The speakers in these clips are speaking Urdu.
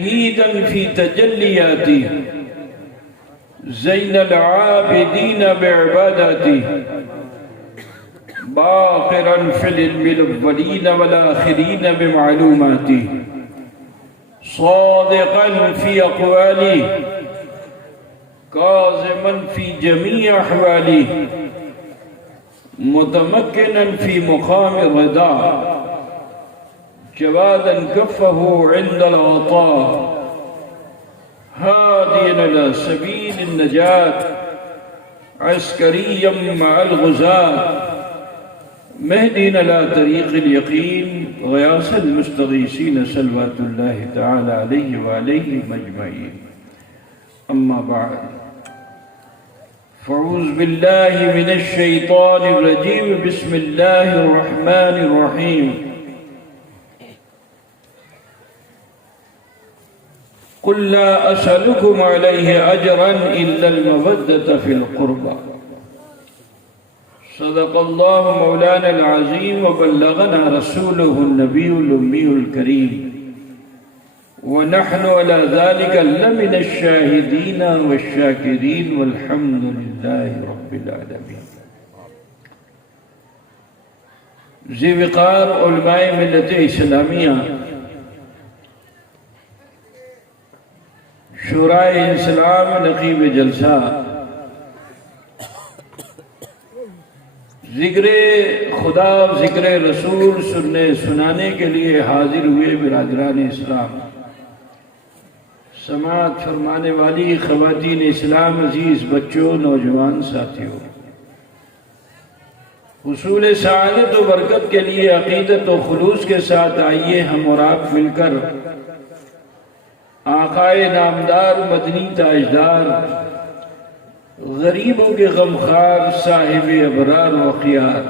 شهيدا في تجلياتي زين العابدين بعباداتي باقرا في العلم الأولين والآخرين بمعلوماتي صادقا في أقوالي كاظما في جميع أحوالي متمكنا في مقام الرضا جوادا كفه عند العطاء هاديا إلى سبيل النجاة عسكريا مع الغزاة مهديا إلى طريق اليقين غياث المستغيثين صلوات الله تعالى عليه وعليهم أجمعين. أما بعد فأعوذ بالله من الشيطان الرجيم. بسم الله الرحمن الرحيم. قل لا أسألكم عليه أجرا إلا المودة في القربى. صدق الله مولانا العظيم وبلغنا رسوله النبي الأمي الكريم ونحن على ذلك لمن الشاهدين والشاكرين والحمد لله رب العالمين. ذی وقار علماء ملت اسلامیہ، شورائے اسلام نقیب جلسہ، ذکر خدا ذکر رسول سننے سنانے کے لیے حاضر ہوئے برادران اسلام، سماعت فرمانے والی خواتین اسلام، عزیز بچوں، نوجوان ساتھیوں، حصول سعادت و برکت کے لیے عقیدت و خلوص کے ساتھ آئیے ہم اور آپ مل کر آقائے نامدار مدنی تاجدار، غریبوں کے غمخوار، صاحب ابرار و خیار،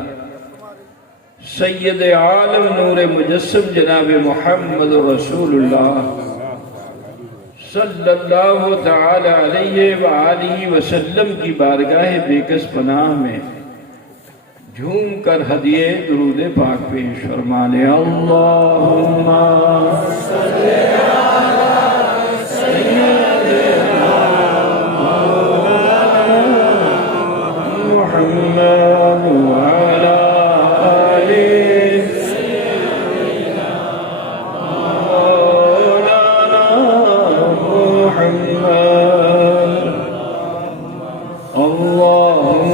سید عالم نور مجسم جناب محمد رسول اللہ صلی اللہ تعالی علیہ وآلہ وسلم کی بارگاہ بیکس پناہ میں جھوم کر ہدیے درود پاک پیش فرمانے. اللہم صلی علی سیدنا محمد وعلی آل سیدنا مولانا محمد. اللہم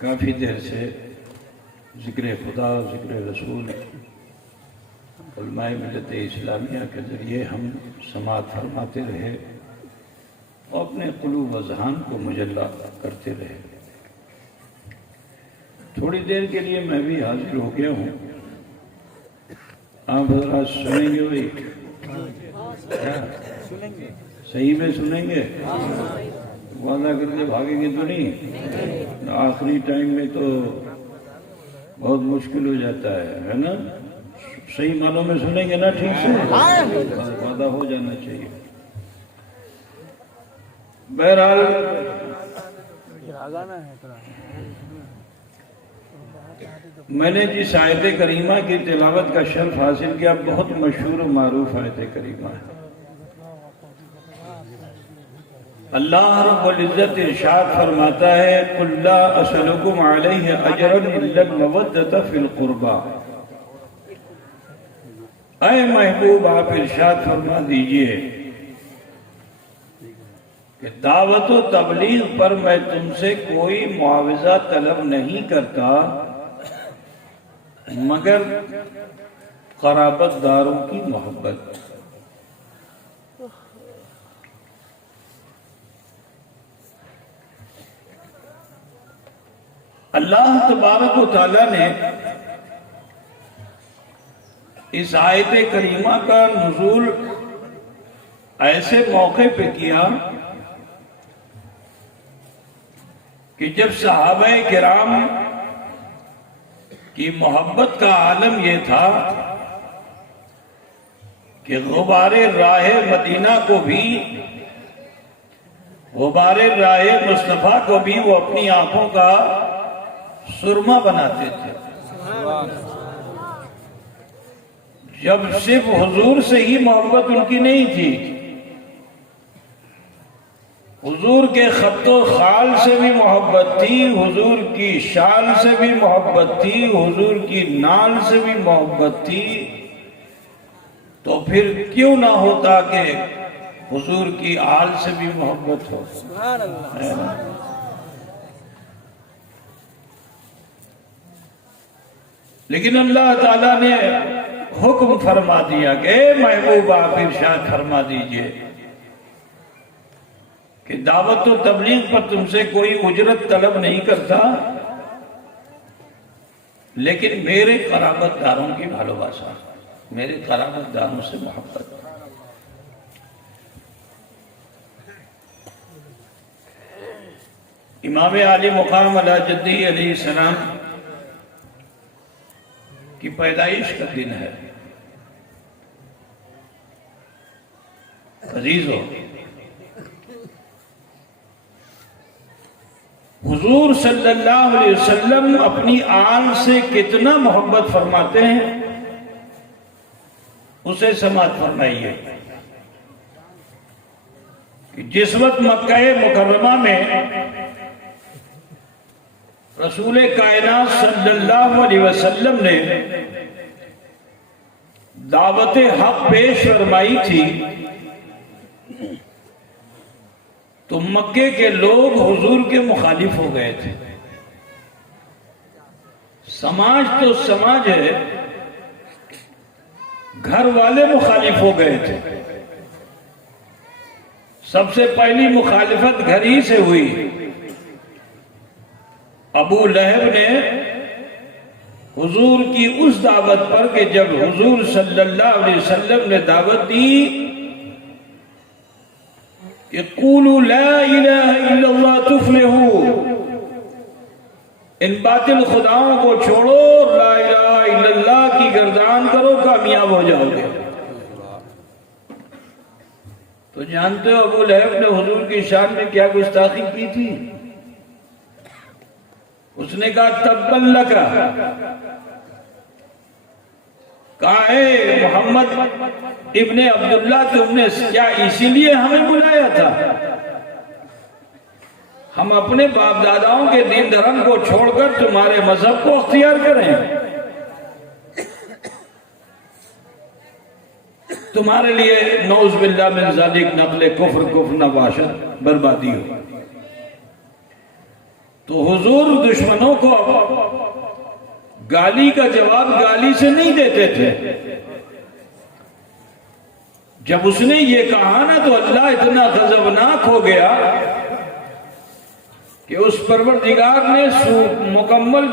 کافی دیر سے ذکر خدا، ذکر رسول، علماء ملت اسلامیہ کے ذریعے ہم سماعت فرماتے رہے اور اپنے قلوب و اذہان کو مجلہ کرتے رہے. تھوڑی دیر کے لیے میں بھی حاضر ہو گیا ہوں. آپ حضرات سنیں گے بھائی؟ صحیح میں سنیں گے؟ وعدہ کر کے بھاگیں گے تو نہیں؟ آخری ٹائم میں تو بہت مشکل ہو جاتا ہے نا؟ صحیح معنوں میں سنیں گے نا؟ ٹھیک سے وعدہ ہو جانا چاہیے. بہرحال میں نے جس آیت کریمہ کی تلاوت کا شرف حاصل کیا، بہت مشہور و معروف آیت کریمہ ہے. اللہ رب العزت ارشاد فرماتا ہے قُلْ لَا أَسْأَلُكُمْ عَلَيْهِ أَجْرًا إِلَّا الْمَوَدَّةَ فِي الْقُرْبَى. اے محبوب آپ ارشاد فرما دیجئے کہ دعوت و تبلیغ پر میں تم سے کوئی معاوضہ طلب نہیں کرتا مگر قرابت داروں کی محبت. اللہ تبارک و تعالیٰ نے اس آیت کریمہ کا نزول ایسے موقع پہ کیا کہ جب صحابہ کرام کی محبت کا عالم یہ تھا کہ غبار راہ مدینہ کو بھی، غبار راہ مصطفیٰ کو بھی وہ اپنی آنکھوں کا سرما بناتے تھے۔ جب صرف حضور سے ہی محبت ان کی نہیں تھی، حضور کے خط و خال سے بھی محبت تھی، حضور کی شال سے بھی محبت تھی، حضور کی نال سے بھی محبت تھی، تو پھر کیوں نہ ہوتا کہ حضور کی آل سے بھی محبت ہو۔ سبحان اللہ۔ لیکن اللہ تعالیٰ نے حکم فرما دیا کہ اے محبوب آپ ارشاد فرما دیجئے کہ دعوت و تبلیغ پر تم سے کوئی اجرت طلب نہیں کرتا، لیکن میرے قرابت داروں کی بھالوباسا، میرے قرابت داروں سے محبت۔ امام عالی مقام علی جدی علیہ السلام کی پیدائش کا دن ہے۔ عزیزو، حضور صلی اللہ علیہ وسلم اپنی آل سے کتنا محبت فرماتے ہیں، اسے سماعت فرمائیے کہ جس وقت مکہ مکرمہ میں رسول کائنات صلی اللہ علیہ وسلم نے دعوت حق پیش فرمائی تھی تو مکے کے لوگ حضور کے مخالف ہو گئے تھے۔ سماج تو سماج ہے، گھر والے مخالف ہو گئے تھے۔ سب سے پہلی مخالفت گھر ہی سے ہوئی۔ ابو لہب نے حضور کی اس دعوت پر کہ جب حضور صلی اللہ علیہ وسلم نے دعوت دی کہ قولوا لا الہ الا اللہ تفلحوا، ان باطل خداؤں کو چھوڑو، لا الہ الا اللہ کی گردان کرو، کامیاب ہو جاؤ گے۔ تو جانتے ہو ابو لہب نے حضور کی شان میں کیا گستاخی کی تھی؟ اس نے کہا تبا لکا، کہا اے محمد ابن عبداللہ، تم نے کیا اسی لیے ہمیں بلایا تھا؟ ہم اپنے باپ داداؤں کے دین دھرم کو چھوڑ کر تمہارے مذہب کو اختیار کریں، تمہارے لیے نعوذ باللہ من ذالک نقل کفر نباشت بربادی ہو۔ تو حضور دشمنوں کو گالی کا جواب گالی سے نہیں دیتے تھے۔ جب اس نے یہ کہا نا تو اللہ اتنا غضبناک ہو گیا کہ اس پروردگار نے مکمل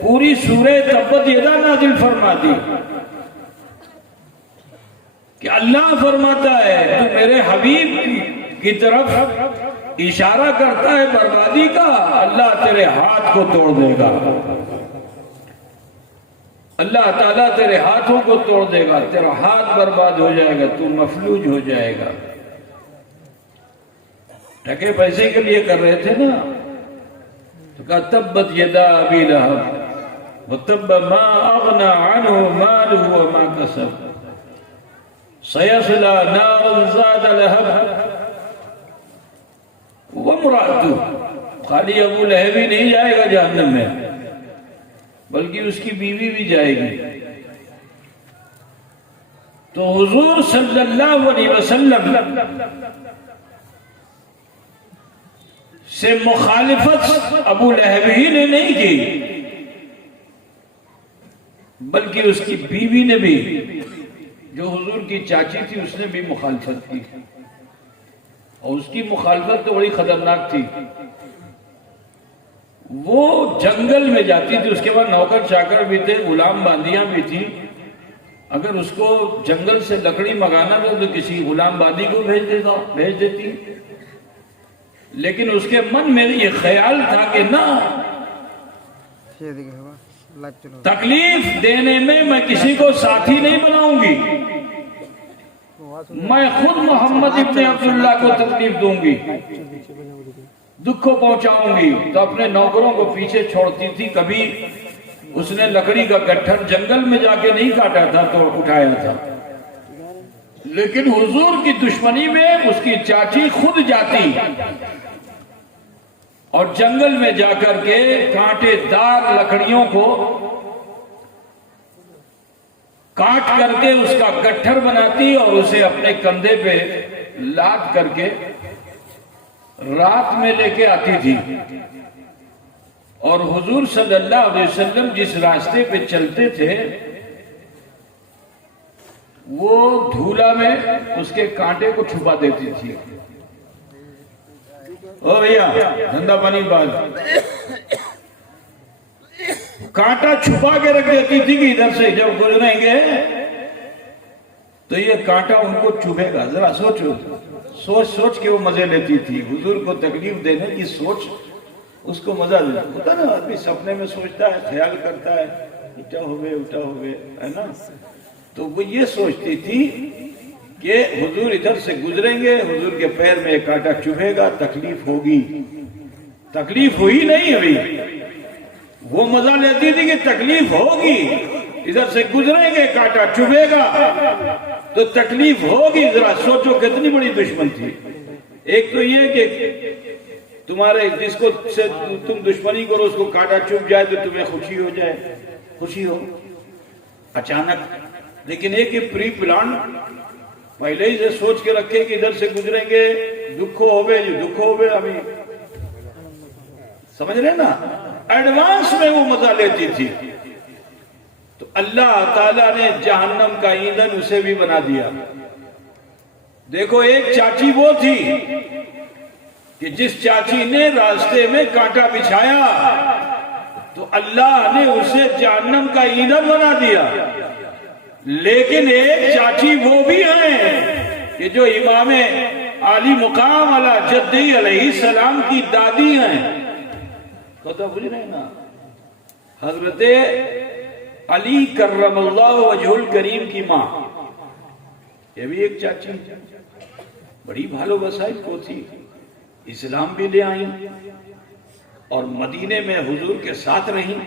پوری سورہ تبت یدا نازل فرما دی کہ اللہ فرماتا ہے تو میرے حبیب کی طرف اشارہ کرتا ہے بربادی کا، اللہ تیرے ہاتھ کو توڑ دے گا، اللہ تعالیٰ تیرے ہاتھوں کو توڑ دے گا، تیرا ہاتھ برباد ہو جائے گا، تو مفلوج ہو جائے گا۔ ٹکے پیسے کے لیے کر رہے تھے نا، تو کہا تبت یدا ابی لہب وتب ما اغنى عنه ماله وما کسب سیصلی نارا ذات لہب وامرأته، خالی ابو لہب ہی نہیں جائے گا جہنم میں بلکہ اس کی بیوی بھی جائے گی۔ تو حضور صلی اللہ علیہ وسلم سے مخالفت ابو لہب ہی نے نہیں کی بلکہ اس کی بیوی نے بھی، جو حضور کی چاچی تھی، اس نے بھی مخالفت کی، اور اس کی مخالفت تو بڑی خطرناک تھی۔ وہ جنگل میں جاتی تھی، اس کے بعد نوکر چاکر بھی تھے، غلام باندیاں بھی تھی. اگر اس کو جنگل سے لکڑی منگانا تھا تو کسی غلام باندی کو بھیج دیتی. لیکن اس کے من میں یہ خیال تھا کہ نہ، تکلیف دینے میں کسی کو ساتھی نہیں بناؤں گی، میں خود محمد ابن عبداللہ کو تکلیف دوں گی، دکھ کو پہنچاؤں گی. تو اپنے نوکروں کو پیچھے چھوڑتی تھی. کبھی اس نے لکڑی کا گٹھر جنگل میں جا کے نہیں کاٹا تھا تو اٹھایا تھا، لیکن حضور کی دشمنی میں اس کی چاچی خود جاتی اور جنگل میں جا کر کے کانٹے دار لکڑیوں کو کاٹ کر کے اس کا گٹھر بناتی اور اسے اپنے کندھے پہ لاد کر کے رات میں لے کے آتی تھی. اور حضور صلی اللہ علیہ وسلم جس راستے پہ چلتے تھے وہ دھولا میں اس کے کانٹے کو چھپا دیتی تھی. او بھیا دھندا پانی باز، کانٹا چھپا کے رکھ دیتی تھی کہ ادھر سے جب گزریں گے تو یہ کانٹا ان کو چبھے گا. ذرا سوچو، سوچ کے وہ مزے لیتی تھی. حضور کو تکلیف دینے کی سوچ اس کو مزہ ہوتا نا. آدمی سپنے میں سوچتا ہے، خیال کرتا ہے، اٹھا ہوئے ہے نا. تو وہ یہ سوچتی تھی کہ حضور ادھر سے گزریں گے، حضور کے پیر میں ایک کانٹا چبھے گا، تکلیف ہوگی. تکلیف ہوئی نہیں ابھی، وہ مزہ لیتی تھی کہ تکلیف ہوگی، ادھر سے گزریں گے کانٹا چبھے گا تو تکلیف ہوگی. ذرا سوچو کتنی بڑی دشمن تھی. ایک تو یہ کہ تمہارے جس کو سے تم دشمنی کرو اس کو کانٹا چبھ جائے تو تمہیں خوشی ہو جائے، خوشی ہو اچانک. لیکن ایک پری پلان پہلے ہی سے سوچ کے رکھے کہ ادھر سے گزریں گے، دکھ ہوئے ابھی سمجھ رہے نا، ایڈوانس میں وہ مزہ لیتی تھی. تو اللہ تعالیٰ نے جہنم کا ایندھن اسے بھی بنا دیا. دیکھو ایک چاچی وہ تھی کہ جس چاچی نے راستے میں کانٹا بچھایا تو اللہ نے اسے جہنم کا ایندھن بنا دیا. لیکن ایک چاچی وہ بھی ہیں کہ جو امام عالی مقام علی جدی علیہ السلام کی دادی ہیں. کہتا بولی نہیں نا، حضرت علی کرم اللہ وجہ الکریم کی ماں، یہ بھی ایک چاچی بڑی بھالو بسائی کو تھی. اسلام بھی لے آئیں اور مدینے میں حضور کے ساتھ رہیں.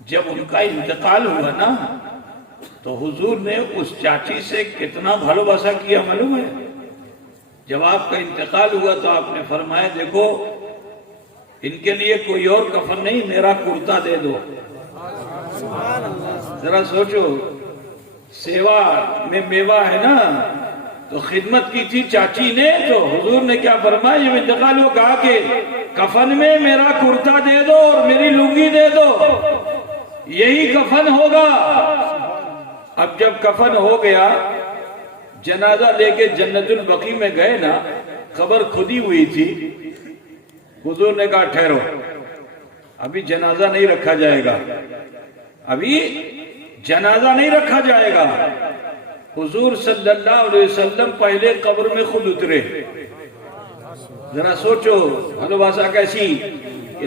جب ان کا انتقال ہوا نا تو حضور نے اس چاچی سے کتنا بھالو بسا کیا معلوم ہے. جب آپ کا انتقال ہوا تو آپ نے فرمایا دیکھو ان کے لیے کوئی اور کفن نہیں، میرا کرتا دے دو. ذرا سوچو، سیوا میں میوہ ہے نا. تو خدمت کی تھی چاچی نے، تو حضور نے کیا فرمایا جب انتقال ہوا، کہا کہ کفن میں میرا کرتا دے دو اور میری لنگی دے دو، یہی کفن ہوگا. اب جب کفن ہو گیا، جنازہ لے کے جنت البقیع میں گئے نا، قبر کھدی ہوئی تھی. حضور نے کہا ٹھہرو، ابھی جنازہ نہیں رکھا جائے گا، ابھی جنازہ نہیں رکھا جائے گا. حضور صلی اللہ علیہ وسلم پہلے قبر میں خود اترے. ذرا سوچو بھالو باسا کیسی.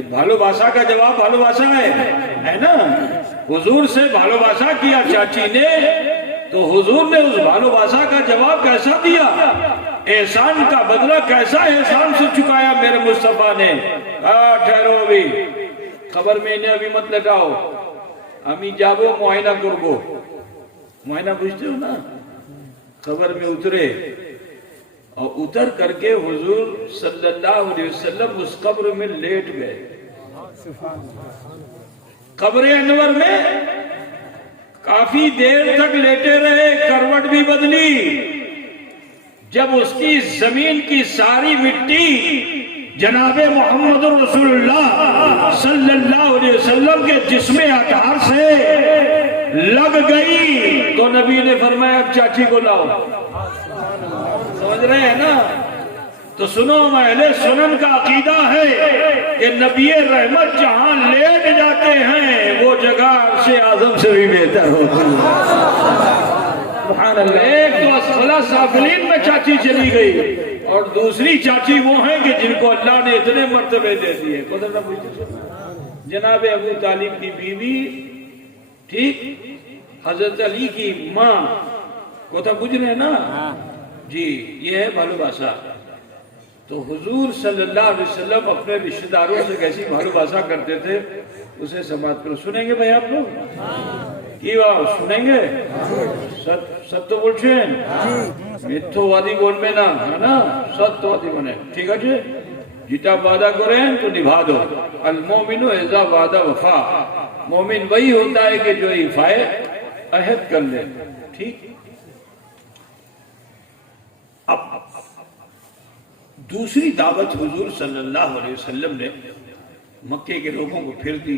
بھالو باسا کا جواب بھالو باسا ہے نا. حضور سے بھالو باسا کیا چاچی نے، تو حضور نے اس بھالو باسا کا جواب کیسا دیا، احسان کا بدلہ کیسا احسان سے چکایا میرے مصطفیٰ نے. ٹھہرو ابھی قبر میں انہیں ابھی مت لٹاؤ، ہمیں جاگو معائنہ کرگو. معائنہ بجھتے ہو نا. قبر میں اترے اور اتر کر کے حضور صلی اللہ علیہ وسلم اس قبر میں لیٹ گئے. قبر انور میں کافی دیر تک لیٹے رہے، کروٹ بھی بدلی. جب اس کی زمین کی ساری مٹی جناب محمد رسول اللہ صلی اللہ علیہ وسلم کے جسم اطہار سے لگ گئی تو نبی نے فرمایا اب چاچی کو لاؤ. سمجھ رہے ہیں نا. تو سنو اہل سنن کا عقیدہ ہے کہ نبی رحمت جہاں لیٹ جاتے ہیں وہ جگہ عرش اعظم سے بھی بہتر ہوتی ہے. سبحان اللہ. ایک تو اسفل سافلین میں چاچی چلی گئی اور دوسری چاچی وہ ہیں کہ جن کو اللہ نے اتنے مرتبے دے دیے. جناب ابو طالب کی بیوی ٹھیک حضرت علی کی ماں کو تو گزرے نا جی. یہ ہے بھالو باسا. تو حضور صلی اللہ علیہ وسلم اپنے رشتہ داروں سے کیسی بھالو باسا کرتے تھے اسے سماعت کرو. سنیں گے بھائی آپ لوگ کی واہ سنیں گے سب تو بولچے میتھو وادی گون میں نا ہے نا سب تو وادی بنے ٹھیک ہے جی. جیتا وعدہ کریں تو نبھا دو. المومن اذا وعدہ وفا. مومن وہی ہوتا ہے کہ جو حفاظ عہد کر لے. ٹھیک. اب دوسری دعوت حضور صلی اللہ علیہ وسلم نے مکے کے لوگوں کو پھر دی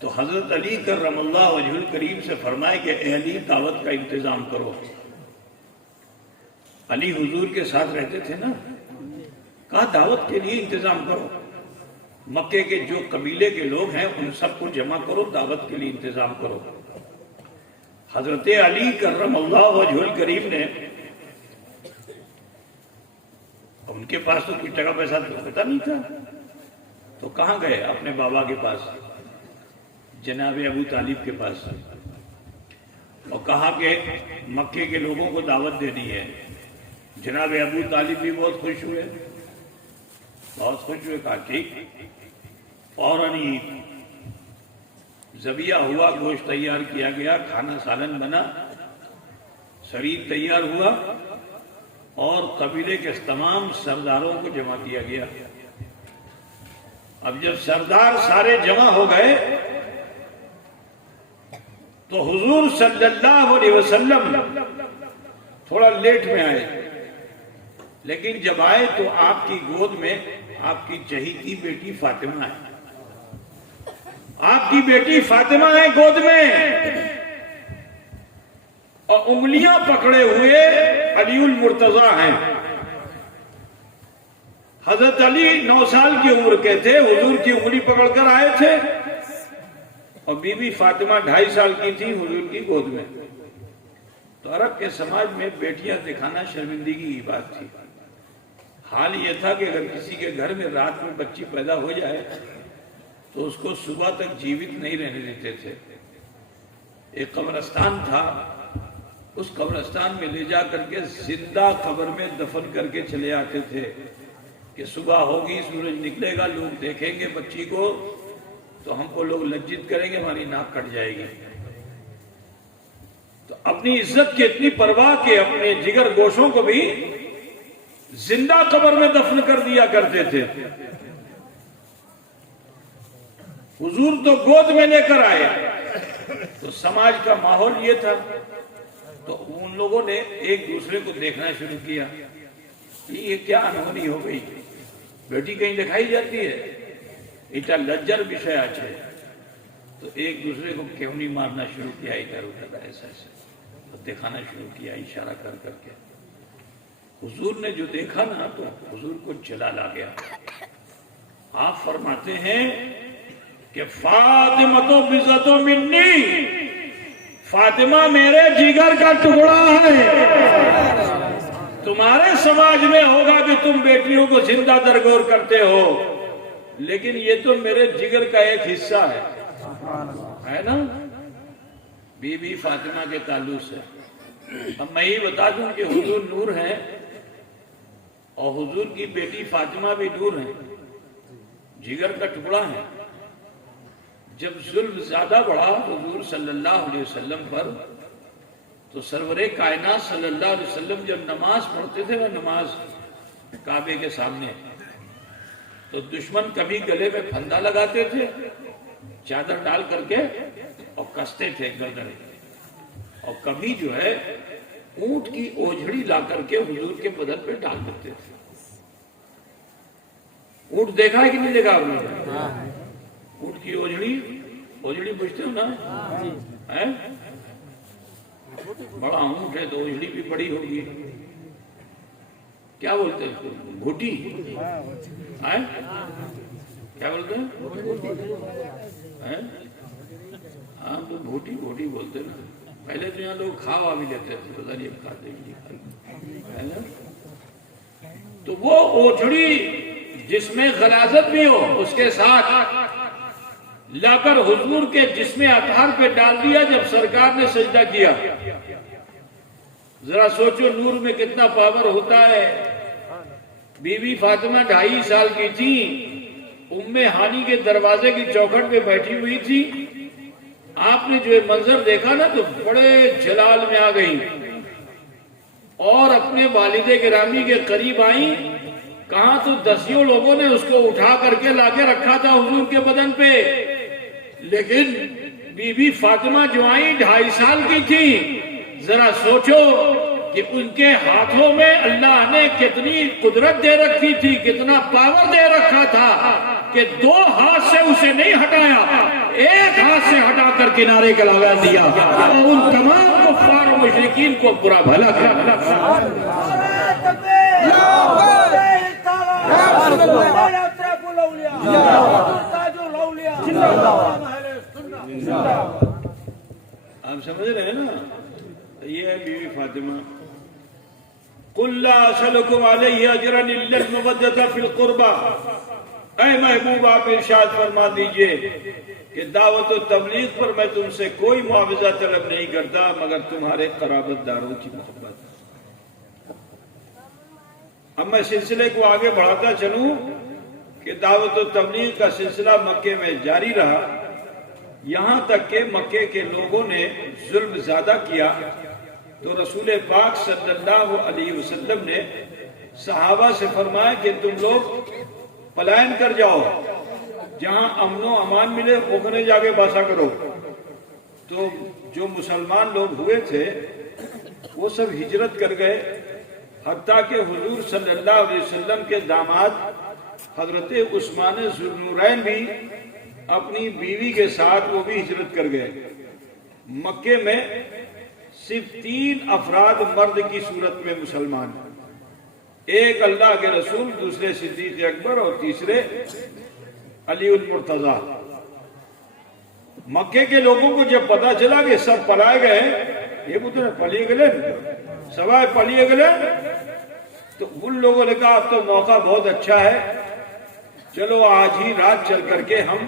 تو حضرت علی کرم اللہ وجہ الکریم سے فرمائے کہ اے علی دعوت کا انتظام کرو. علی حضور کے ساتھ رہتے تھے نا. کہا دعوت کے لیے انتظام کرو. مکے کے جو قبیلے کے لوگ ہیں ان سب کو جمع کرو دعوت کے لیے انتظام کرو. حضرت علی کرم اللہ وجہ الکریم نے ان کے پاس تو کوئی ٹکا پیسہ پتا نہیں تھا تو کہاں گئے اپنے بابا کے پاس جناب ابو طالب کے پاس اور کہا کہ مکے کے لوگوں کو دعوت دینی ہے. جناب ابو طالب بھی بہت خوش ہوئے بہت خوش ہوئے. کہا ٹھیک. فوراً ہی ذبیحہ ہوا گوشت تیار کیا گیا کھانا سالن بنا شریر تیار ہوا اور قبیلے کے تمام سرداروں کو جمع کیا گیا. اب جب سردار سارے جمع ہو گئے تو حضور صلی اللہ علیہ وسلم تھوڑا لیٹ میں آئے لیکن جب آئے تو آپ کی گود میں آپ کی چہیتی بیٹی فاطمہ ہے. آپ کی بیٹی فاطمہ ہے گود میں اور انگلیاں پکڑے ہوئے علی المرتضیٰ ہیں. حضرت علی 9 سال کی عمر کے تھے حضور کی انگلی پکڑ کر آئے تھے اور بی بی فاطمہ 2.5 سال کی تھی حضور کی گود میں. تو عرب کے سماج میں بیٹیاں دکھانا شرمندگی کی بات تھی. حال یہ تھا کہ اگر کسی کے گھر میں رات میں بچی پیدا ہو جائے تو اس کو صبح تک جیوت نہیں رہنے دیتے تھے. ایک قبرستان تھا اس قبرستان میں لے جا کر کے زندہ قبر میں دفن کر کے چلے آتے تھے کہ صبح ہوگی سورج نکلے گا لوگ دیکھیں گے بچی کو تو ہم کو لوگ لجت کریں گے ہماری ناک کٹ جائے گی. تو اپنی عزت کی اتنی پرواہ کہ اپنے جگر گوشوں کو بھی زندہ قبر میں دفن کر دیا کرتے تھے. حضور تو گود میں لے کر آئے تو سماج کا ماحول یہ تھا تو ان لوگوں نے ایک دوسرے کو دیکھنا شروع کیا یہ کیا انہونی ہو گئی بیٹی کہیں دکھائی جاتی ہے ایٹا لجر وشے آچے. تو ایک دوسرے کو کیوں نہیں مارنا شروع کیا ادھر ادھر ایسا ایسا تو دکھانا شروع کیا اشارہ کر کر کے. حضور نے جو دیکھا نا تو حضور کو جلال آ گیا. آپ فرماتے ہیں کہ فاطمہ تو بزت منی فاطمہ میرے جگر کا ٹکڑا ہے. تمہارے سماج میں ہوگا کہ تم بیٹیوں کو زندہ درگور کرتے ہو لیکن یہ تو میرے جگر کا ایک حصہ ہے نا. بی بی فاطمہ کے تعلق سے اب میں یہ بتا دوں کہ حضور نور ہیں اور حضور کی بیٹی فاطمہ بھی نور ہیں جگر کا ٹکڑا ہے. جب ظلم زیادہ بڑھا حضور صلی اللہ علیہ وسلم پر تو سرور کائنات صلی اللہ علیہ وسلم جب نماز پڑھتے تھے وہ نماز کعبے کے سامنے تو دشمن کبھی گلے میں پھندا لگاتے تھے چادر ڈال کر کے اور کستے تھے گردن اور کبھی جو ہے اونٹ کی اوجھڑی لا کر کے حضور کے بدن پہ ڈال دیتے تھے. اونٹ دیکھا ہے کہ نہیں دیکھا آپ نے؟ اونٹ کی اوجھڑی پوچھتے ہو نا بڑا اونٹ ہے تو اوجھڑی بھی بڑی ہوگی. کیا بولتے ہیں اس کو؟ گھوٹی؟ کیا بولتے ہیں؟ ہاں تو گھوٹی گھوٹی بولتے نا. پہلے تو یہاں لوگ کھاوا بھی لیتے تھے، پتہ نہیں اب کھاتے بھی نہیں. تو وہ اوجھڑی جس میں غلاظت بھی ہو اس کے ساتھ لا کر حضور کے جسم اطہر پہ ڈال دیا جب سرکار نے سجدہ کیا. ذرا سوچو نور میں کتنا پاور ہوتا ہے. بی بی فاطمہ 2.5 سال کی تھی، ام ہانی کے دروازے کی چوکھٹ پہ بیٹھی ہوئی تھی. آپ نے جو منظر دیکھا نا تو بڑے جلال میں آ گئی اور اپنے والد گرامی کے قریب آئیں. کہاں تو 10 لوگوں نے اس کو اٹھا کر کے لا کے رکھا تھا حضور کے بدن پہ، لیکن بی بی فاطمہ جو آئیں 2.5 سال کی تھی. ذرا سوچو کہ ان کے ہاتھوں میں اللہ نے کتنی قدرت دے رکھی تھی، کتنا پاور دے رکھا تھا کہ 2 ہاتھ سے اسے نہیں ہٹایا، 1 ہاتھ سے ہٹا کر کنارے کا لگا دیا اور ان تمام کفار و مشرکین کو برا بھلا کیا. آپ سمجھ رہے ہیں نا؟ یہ ہے بی بی فاطمہ. قُلْ لَا أَسْأَلُكُمْ عَلَيْهِ أَجْرًا إِلَّا الْمَوَدَّةَ فِي الْقُرْبَى. اے محبوب آپ ارشاد فرما دیجئے کہ دعوت و تبلیغ پر میں تم سے کوئی معاوضہ طلب نہیں کرتا مگر تمہارے قرابت داروں کی محبت. اب میں سلسلے کو آگے بڑھاتا چلوں کہ دعوت و تبلیغ کا سلسلہ مکے میں جاری رہا، یہاں تک کہ مکے کے لوگوں نے ظلم زیادہ کیا تو رسول پاک صلی اللہ علیہ وسلم نے صحابہ سے فرمایا کہ تم لوگ پلائن کر جاؤ، جہاں امن و امان ملے اوکھنے جا کے بسا کرو. تو جو مسلمان لوگ ہوئے تھے وہ سب ہجرت کر گئے، حتیٰ کہ حضور صلی اللہ علیہ وسلم کے داماد حضرت عثمان ذوالنورین بھی اپنی بیوی کے ساتھ وہ بھی ہجرت کر گئے. مکے میں صرف 3 افراد مرد کی صورت میں مسلمان، ایک اللہ کے رسول، دوسرے صدیق اکبر اور تیسرے علی المرتضیٰ. مکے کے لوگوں کو جب پتا چلا کہ سب پلائے گئے، یہ بولتے ہیں پلیے گلے سوائے پلیے گلے، تو ان لوگوں نے کہا اب تو موقع بہت اچھا ہے، چلو آج ہی رات چل کر کے ہم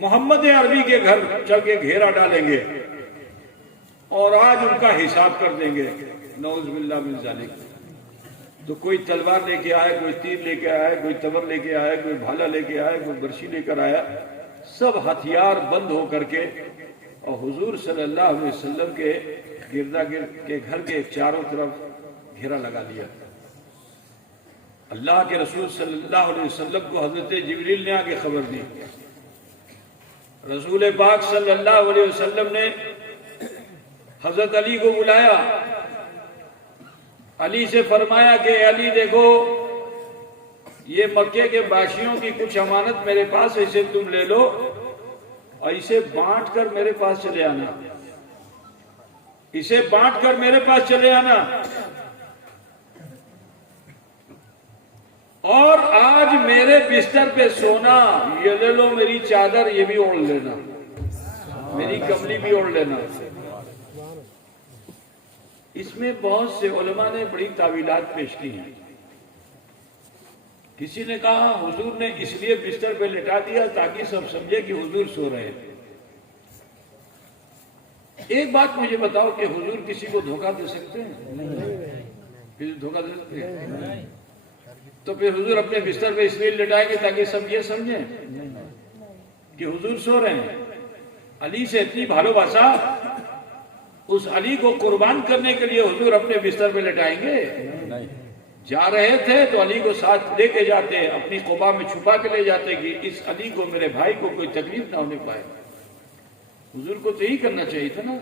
محمد عربی کے گھر چل کے گھیرا ڈالیں گے اور آج ان کا حساب کر دیں گے. نعوذ باللہ من ذالک. تو کوئی تلوار لے کے آیا، کوئی تیر لے کے آیا، کوئی تبر لے کے آیا، کوئی بھالا لے کے آیا، کوئی برشی لے کر آیا، سب ہتھیار بند ہو کر کے اور حضور صلی اللہ علیہ وسلم کے گردا گرد کے گھر کے چاروں طرف گھیرا لگا دیا. اللہ کے رسول صلی اللہ علیہ وسلم کو حضرت جبریل نے آگے خبر دی. رسول پاک صلی اللہ علیہ وسلم نے حضرت علی کو بلایا، علی سے فرمایا کہ علی دیکھو یہ مکے کے باشیوں کی کچھ امانت میرے پاس، اسے تم لے لو اور اسے بانٹ کر میرے پاس چلے آنا، اسے بانٹ کر میرے پاس چلے آنا. اور آج میرے بستر پہ سونا یہ لے لو، میری چادر یہ بھی اوڑھ لینا، میری کملی بھی اوڑھ لینا. اس میں بہت سے علماء نے بڑی تعویلات پیش کی ہیں. کسی نے کہا حضور نے اس لیے بستر پہ لٹا دیا تاکہ سب سمجھے کہ حضور سو رہے ہیں. ایک بات مجھے بتاؤ کہ حضور کسی کو دھوکہ دے سکتے ہیں؟ کسی دھوکہ دے سکتے ہیں؟ تو پھر حضور اپنے بستر پہ اس لیے لٹائیں گے تاکہ سب یہ سمجھیں کہ حضور سو رہے ہیں. علی سے اتنی بھالوباسا، اس علی کو قربان کرنے کے لیے حضور اپنے بستر پہ لٹائیں گے؟ جا رہے تھے تو علی کو ساتھ لے کے جاتے، اپنی قبا میں چھپا کے لے جاتے کہ اس علی کو، میرے بھائی کو کوئی تکلیف نہ ہونے پائے. حضور کو تو یہی کرنا چاہیے تھا نا،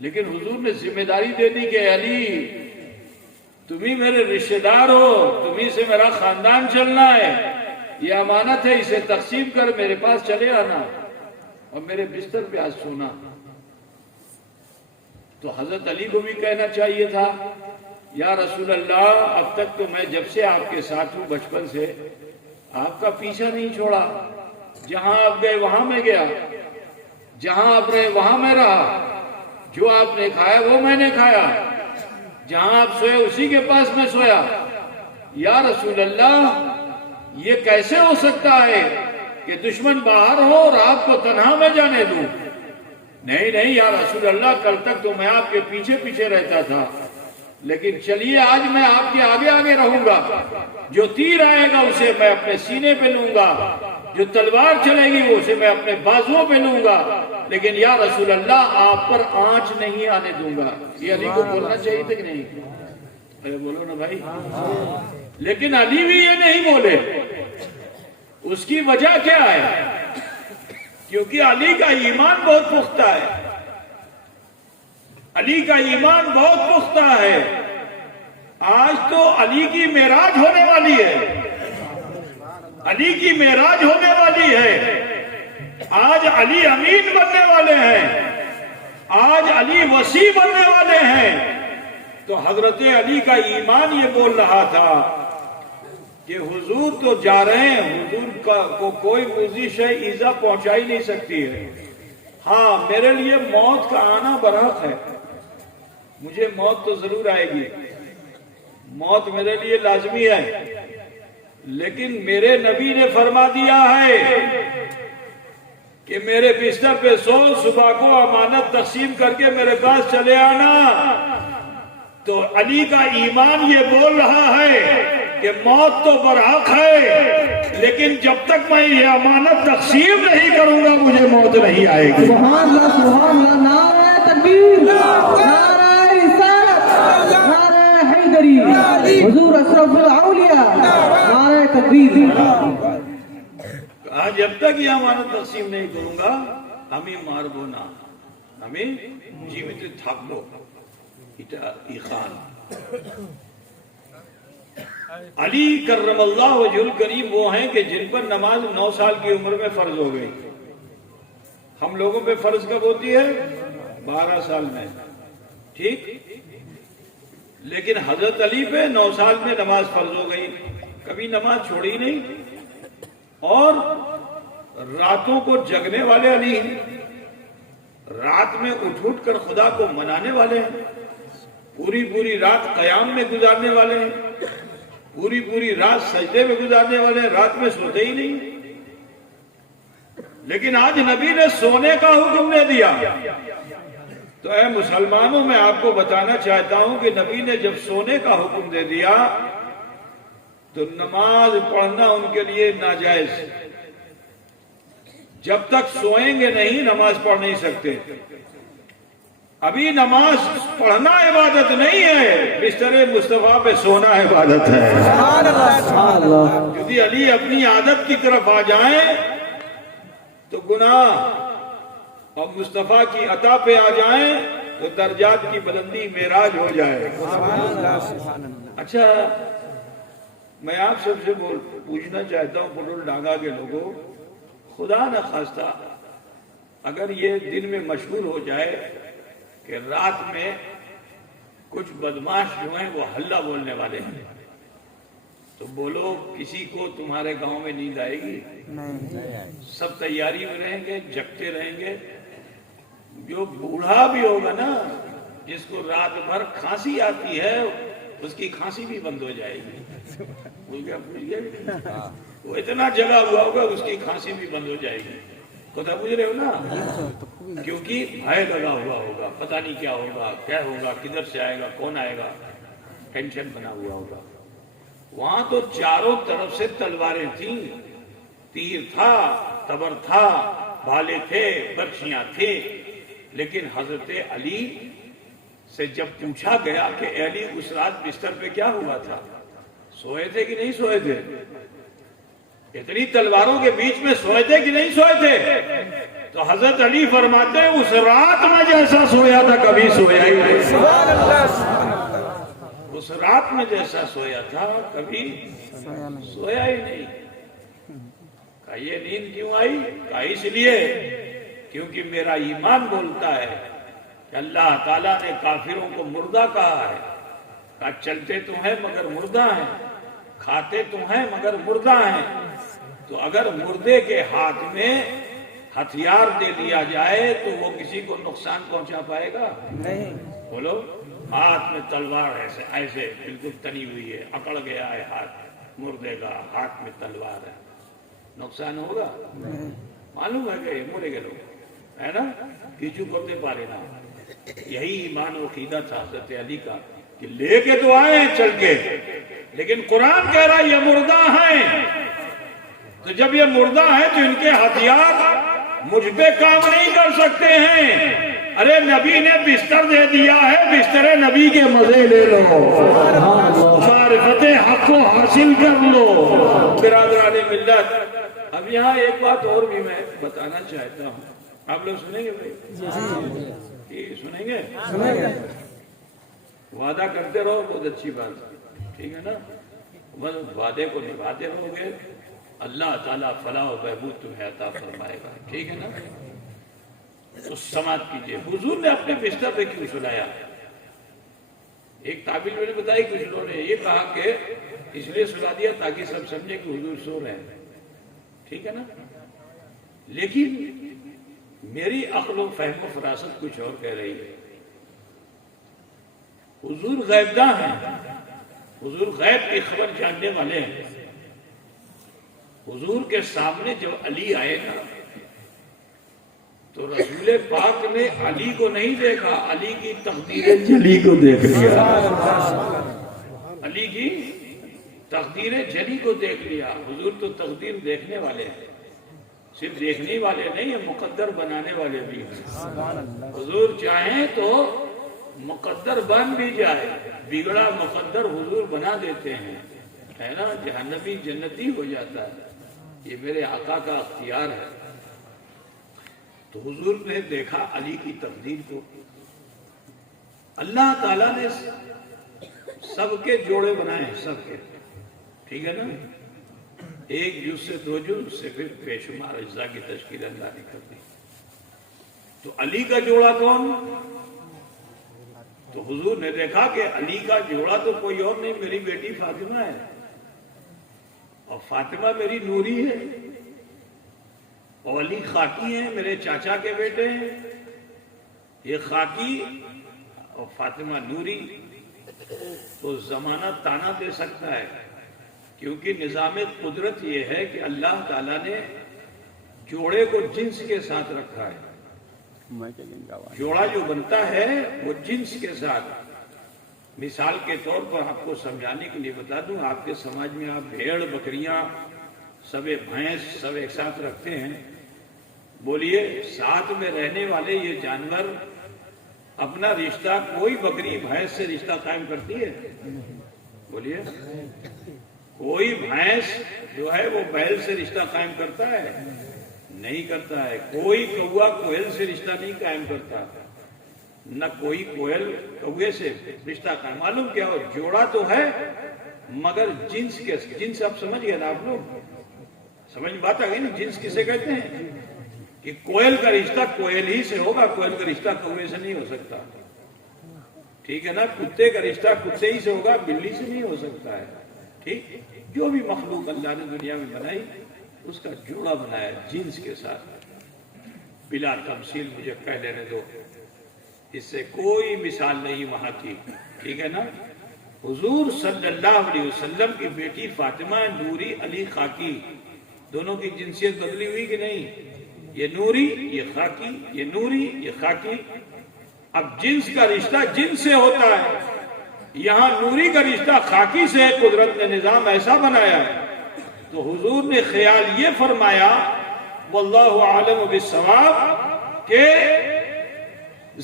لیکن حضور نے ذمہ داری دے دی کہ علی تمہیں میرے رشتہ دار ہو، تمہیں سے میرا خاندان چلنا ہے، یہ امانت ہے، اسے تقسیم کر میرے پاس چلے آنا اور میرے بستر پہ آج سونا. تو حضرت علی کو بھی کہنا چاہیے تھا یا رسول اللہ اب تک تو میں جب سے آپ کے ساتھ ہوں بچپن سے آپ کا پیچھا نہیں چھوڑا، جہاں آپ گئے وہاں میں گیا، جہاں آپ رہے وہاں میں رہا، جو آپ نے کھایا وہ میں نے کھایا، جہاں آپ سوئے اسی کے پاس میں سویا۔ یا رسول اللہ یہ کیسے ہو سکتا ہے کہ دشمن باہر ہو اور آپ کو تنہا میں جانے دوں؟ نہیں نہیں یا رسول اللہ، کل تک تو میں آپ کے پیچھے پیچھے رہتا تھا، لیکن چلیے آج میں آپ کے آگے آگے رہوں گا، جو تیر آئے گا اسے میں اپنے سینے پہ لوں گا، جو تلوار چلے گی وہ اسے میں اپنے بازوؤں پہ لوں گا، لیکن یا رسول اللہ آپ پر آنچ نہیں آنے دوں گا۔ یہ علی کو بولنا چاہیے تھا کہ نہیں؟ بولو نا بھائی۔ لیکن علی بھی یہ نہیں بولے، اس کی وجہ کیا ہے؟ کیونکہ علی کا ایمان بہت پختہ ہے، علی کا ایمان بہت پختہ ہے۔ آج تو علی کی معراج ہونے والی ہے، علی کی معراج ہونے والی ہے، آج علی امین بننے والے ہیں، آج علی وسیع بننے والے ہیں۔ تو حضرت علی کا ایمان یہ بول رہا تھا کہ حضور تو جا رہے ہیں، حضور کو کوئی مضی شے ایذا پہنچا ہی نہیں سکتی ہے۔ ہاں میرے لیے موت کا آنا برحق ہے، مجھے موت تو ضرور آئے گی، موت میرے لیے لازمی ہے، لیکن میرے نبی نے فرما دیا ہے کہ میرے بستر پہ سو، صبح کو امانت تقسیم کر کے میرے پاس چلے آنا۔ تو علی کا ایمان یہ بول رہا ہے کہ موت تو برحق ہے، لیکن جب تک میں یہ امانت تقسیم نہیں کروں گا مجھے موت نہیں آئے گی۔ سبحان اللہ سبحان اللہ، نعرہ تکبیر، نعرہ رسالت، نعرہ حیدری، حضور اشرف الاولیاء، نعرہ تکبیر۔ جب تک یہ امانت تقسیم نہیں کروں گا ہمیں مار بونا، ہمیں جیوت تھاکو ای خان۔ علی کرم اللہ وجہ الکریم وہ ہیں کہ جن پر نماز 9 سال کی عمر میں فرض ہو گئی۔ ہم لوگوں پہ فرض کب ہوتی ہے؟ 12 سال میں، ٹھیک؟ لیکن حضرت علی پہ 9 سال میں نماز فرض ہو گئی، کبھی نماز چھوڑی نہیں، اور راتوں کو جگنے والے علی ہیں، رات میں اٹھ کر خدا کو منانے والے ہیں، پوری رات قیام میں گزارنے والے ہیں، پوری رات سجدے میں گزارنے والے ہیں، رات میں سوتے ہی نہیں۔ لیکن آج نبی نے سونے کا حکم دے دیا۔ تو اے مسلمانوں میں آپ کو بتانا چاہتا ہوں کہ نبی نے جب سونے کا حکم دے دیا تو نماز پڑھنا ان کے لیے ناجائز، جب تک سوئیں گے نہیں نماز پڑھ نہیں سکتے۔ ابھی نماز پڑھنا عبادت نہیں ہے، بستر مصطفیٰ پہ سونا عبادت ہے۔ یدی علی اپنی عادت کی طرف آ جائیں تو گناہ، اور مصطفیٰ کی عطا پہ آ جائیں تو درجات کی بلندی معراج ہو جائے۔ اچھا میں آپ سب سے پوچھنا چاہتا ہوں پٹول ڈانگا کے لوگوں، خدا نہ خواستہ اگر یہ دن میں مشہور ہو جائے کہ رات میں کچھ بدماش جو ہیں وہ ہلہ بولنے والے ہیں، تو بولو کسی کو تمہارے گاؤں میں نیند آئے گی؟ سب تیاری میں رہیں گے، جگتے رہیں گے۔ جو بوڑھا بھی ہوگا نا، جس کو رات بھر کھانسی آتی ہے، اس کی کھانسی بھی بند ہو جائے گی۔ وہ اتنا جگا ہوا ہوگا اس کی کھانسی بھی بند ہو جائے گی۔ خدا بجھ رہے ہو نا؟ کیونکہ بھائے لگا ہوا ہوگا، پتہ نہیں کیا ہوگا، کیا ہوگا، کدھر سے آئے گا، کون آئے گا، ٹینشن بنا ہوا ہوگا۔ وہاں تو چاروں طرف سے تلواریں تھیں، تیر تھا، تبر تھا، بھالے تھے، برچیاں تھے، لیکن حضرت علی سے جب پوچھا گیا کہ اے علی اس رات بستر پہ کیا ہوا تھا، سوئے تھے کہ نہیں سوئے تھے؟ اتنی تلواروں کے بیچ میں سوئے تھے کہ نہیں سوئے تھے؟ تو حضرت علی فرماتے ہیں اس رات میں جیسا سویا تھا کبھی سویا ہی نہیں۔ اس رات میں جیسا سویا تھا کبھی سویا ہی نہیں۔ کہا یہ نیند کیوں آئی؟ کہا اس لیے کیونکہ میرا ایمان بولتا ہے کہ اللہ تعالیٰ نے کافروں کو مردہ کہا ہے، کہا چلتے تو ہیں مگر مردہ ہیں، کھاتے تو ہیں مگر مردہ ہیں، تو اگر مردے کے ہاتھ میں ہتھیار دے دیا جائے تو وہ کسی کو نقصان پہنچا پائے گا؟ نہیں۔ بولو، ہاتھ میں تلوار ایسے ایسے بالکل تنی ہوئی ہے، اکڑ گیا ہے ہاتھ مردے کا، ہاتھ میں تلوار ہے، نقصان ہوگا؟ معلوم ہے کہ مرے گئے لوگ ہے نا، کیچو کرتے پارے نا۔ یہی ایمان و عقیدہ تھا حضرت علی کا کہ لے کے تو آئے ہیں چل کے، لیکن قرآن کہہ رہا ہے یہ مردہ ہیں، تو جب یہ مردہ ہیں تو ان کے ہتھیار مجھ پہ کام نہیں کر سکتے ہیں۔ ارے نبی نے بستر دے دیا ہے، بستر نبی کے مزے لے لو، معرفت حق کو حاصل کر لو۔ برادران ملت، اب یہاں ایک بات اور بھی میں بتانا چاہتا ہوں، آپ لوگ سنیں گے بھائی؟ سنیں گے؟ وعدہ کرتے رہو، بہت اچھی بات، ٹھیک ہے نا؟ بس وعدے کو نبھاتے رہو گے، اللہ تعالیٰ فلاح و بہبود تمہیں عطا فرمائے گا، ٹھیک ہے نا؟ تو سماعت کیجئے، حضور نے اپنے بستر پہ کیوں سلایا؟ ایک تعبیر میں نے بتائی، کچھ لوگوں نے یہ کہا کہ اس لیے سلا دیا تاکہ سب سمجھے کہ حضور سو رہے ہیں، ٹھیک ہے نا؟ لیکن میری عقل و فہم و فراست کچھ اور کہہ رہی ہے۔ حضور غیب داں ہیں، حضور غیب کی خبر جاننے والے ہیں۔ حضور کے سامنے جب علی آئے نا تو رسول پاک نے علی کو نہیں دیکھا، علی کی تقدیر جلی کو دیکھ لیا، علی کی تقدیر جلی کو دیکھ لیا۔ حضور تو تقدیر دیکھنے والے ہیں، صرف دیکھنے والے نہیں ہیں، مقدر بنانے والے بھی ہیں۔ حضور چاہیں تو مقدر بن بھی جائے، بگڑا مقدر حضور بنا دیتے ہیں، ہے نا؟ جہنمی جنتی ہو جاتا ہے، یہ میرے آقا کا اختیار ہے۔ تو حضور نے دیکھا علی کی تقدیر کو۔ اللہ تعالیٰ نے سب کے جوڑے بنائے ہیں، سب کے، ٹھیک ہے نا؟ ایک جز سے دو جز سے پھر بے شمار اجزاء کی تشکیل اللہ نے کر دی۔ تو علی کا جوڑا کون؟ تو حضور نے دیکھا کہ علی کا جوڑا تو کوئی اور نہیں، میری بیٹی فاطمہ ہے، اور فاطمہ میری نوری ہے، اور علی خاکی ہیں، میرے چاچا کے بیٹے ہیں، یہ خاکی اور فاطمہ نوری۔ تو زمانہ تانا دے سکتا ہے، کیونکہ نظام قدرت یہ ہے کہ اللہ تعالیٰ نے جوڑے کو جنس کے ساتھ رکھا ہے۔ جوڑا جو بنتا ہے وہ جنس کے ساتھ، مثال کے طور پر آپ کو سمجھانے کے لیے بتا دوں، آپ کے سماج میں آپ بھیڑ بکریاں سب بھینس سب ایک ساتھ رکھتے ہیں، بولیے ساتھ میں رہنے والے یہ جانور اپنا رشتہ کوئی بکری بھینس سے رشتہ قائم کرتی ہے؟ بولیے، کوئی بھینس جو ہے وہ بیل سے رشتہ قائم کرتا ہے؟ نہیں کرتا ہے۔ کوئی کوا کوئل سے رشتہ نہیں قائم کرتا، نہ کوئی کوئل کوے سے رشتہ قائم۔ معلوم کیا ہو، جوڑا تو ہے مگر جنس کے، جنس آپ سمجھ گئے نا؟ آپ لوگ سمجھ بات آ گئی نا؟ جنس کسے کہتے ہیں؟ کہ کوئل کا رشتہ کوئل ہی سے ہوگا، کوئل کا رشتہ کوے سے نہیں ہو سکتا، ٹھیک ہے نا؟ کتے کا رشتہ کتے ہی سے ہوگا، بلی سے نہیں ہو سکتا ہے، ٹھیک؟ جو بھی مخلوق اللہ نے دنیا میں بنائی اس کا جوڑا بنایا جنس کے ساتھ۔ بلا تمثیل مجھے کہہ لینے دو، اس سے کوئی مثال نہیں وہاں کی، ٹھیک ہے نا؟ حضور صلی اللہ علیہ وسلم کی بیٹی فاطمہ نوری، علی خاکی، دونوں کی جنسیت بدلی ہوئی کہ نہیں؟ یہ نوری یہ خاکی، یہ نوری یہ خاکی۔ اب جنس کا رشتہ جنس سے ہوتا ہے، یہاں نوری کا رشتہ خاکی سے، قدرت نے نظام ایسا بنایا ہے۔ تو حضور نے خیال یہ فرمایا، واللہ عالم بالصواب، کہ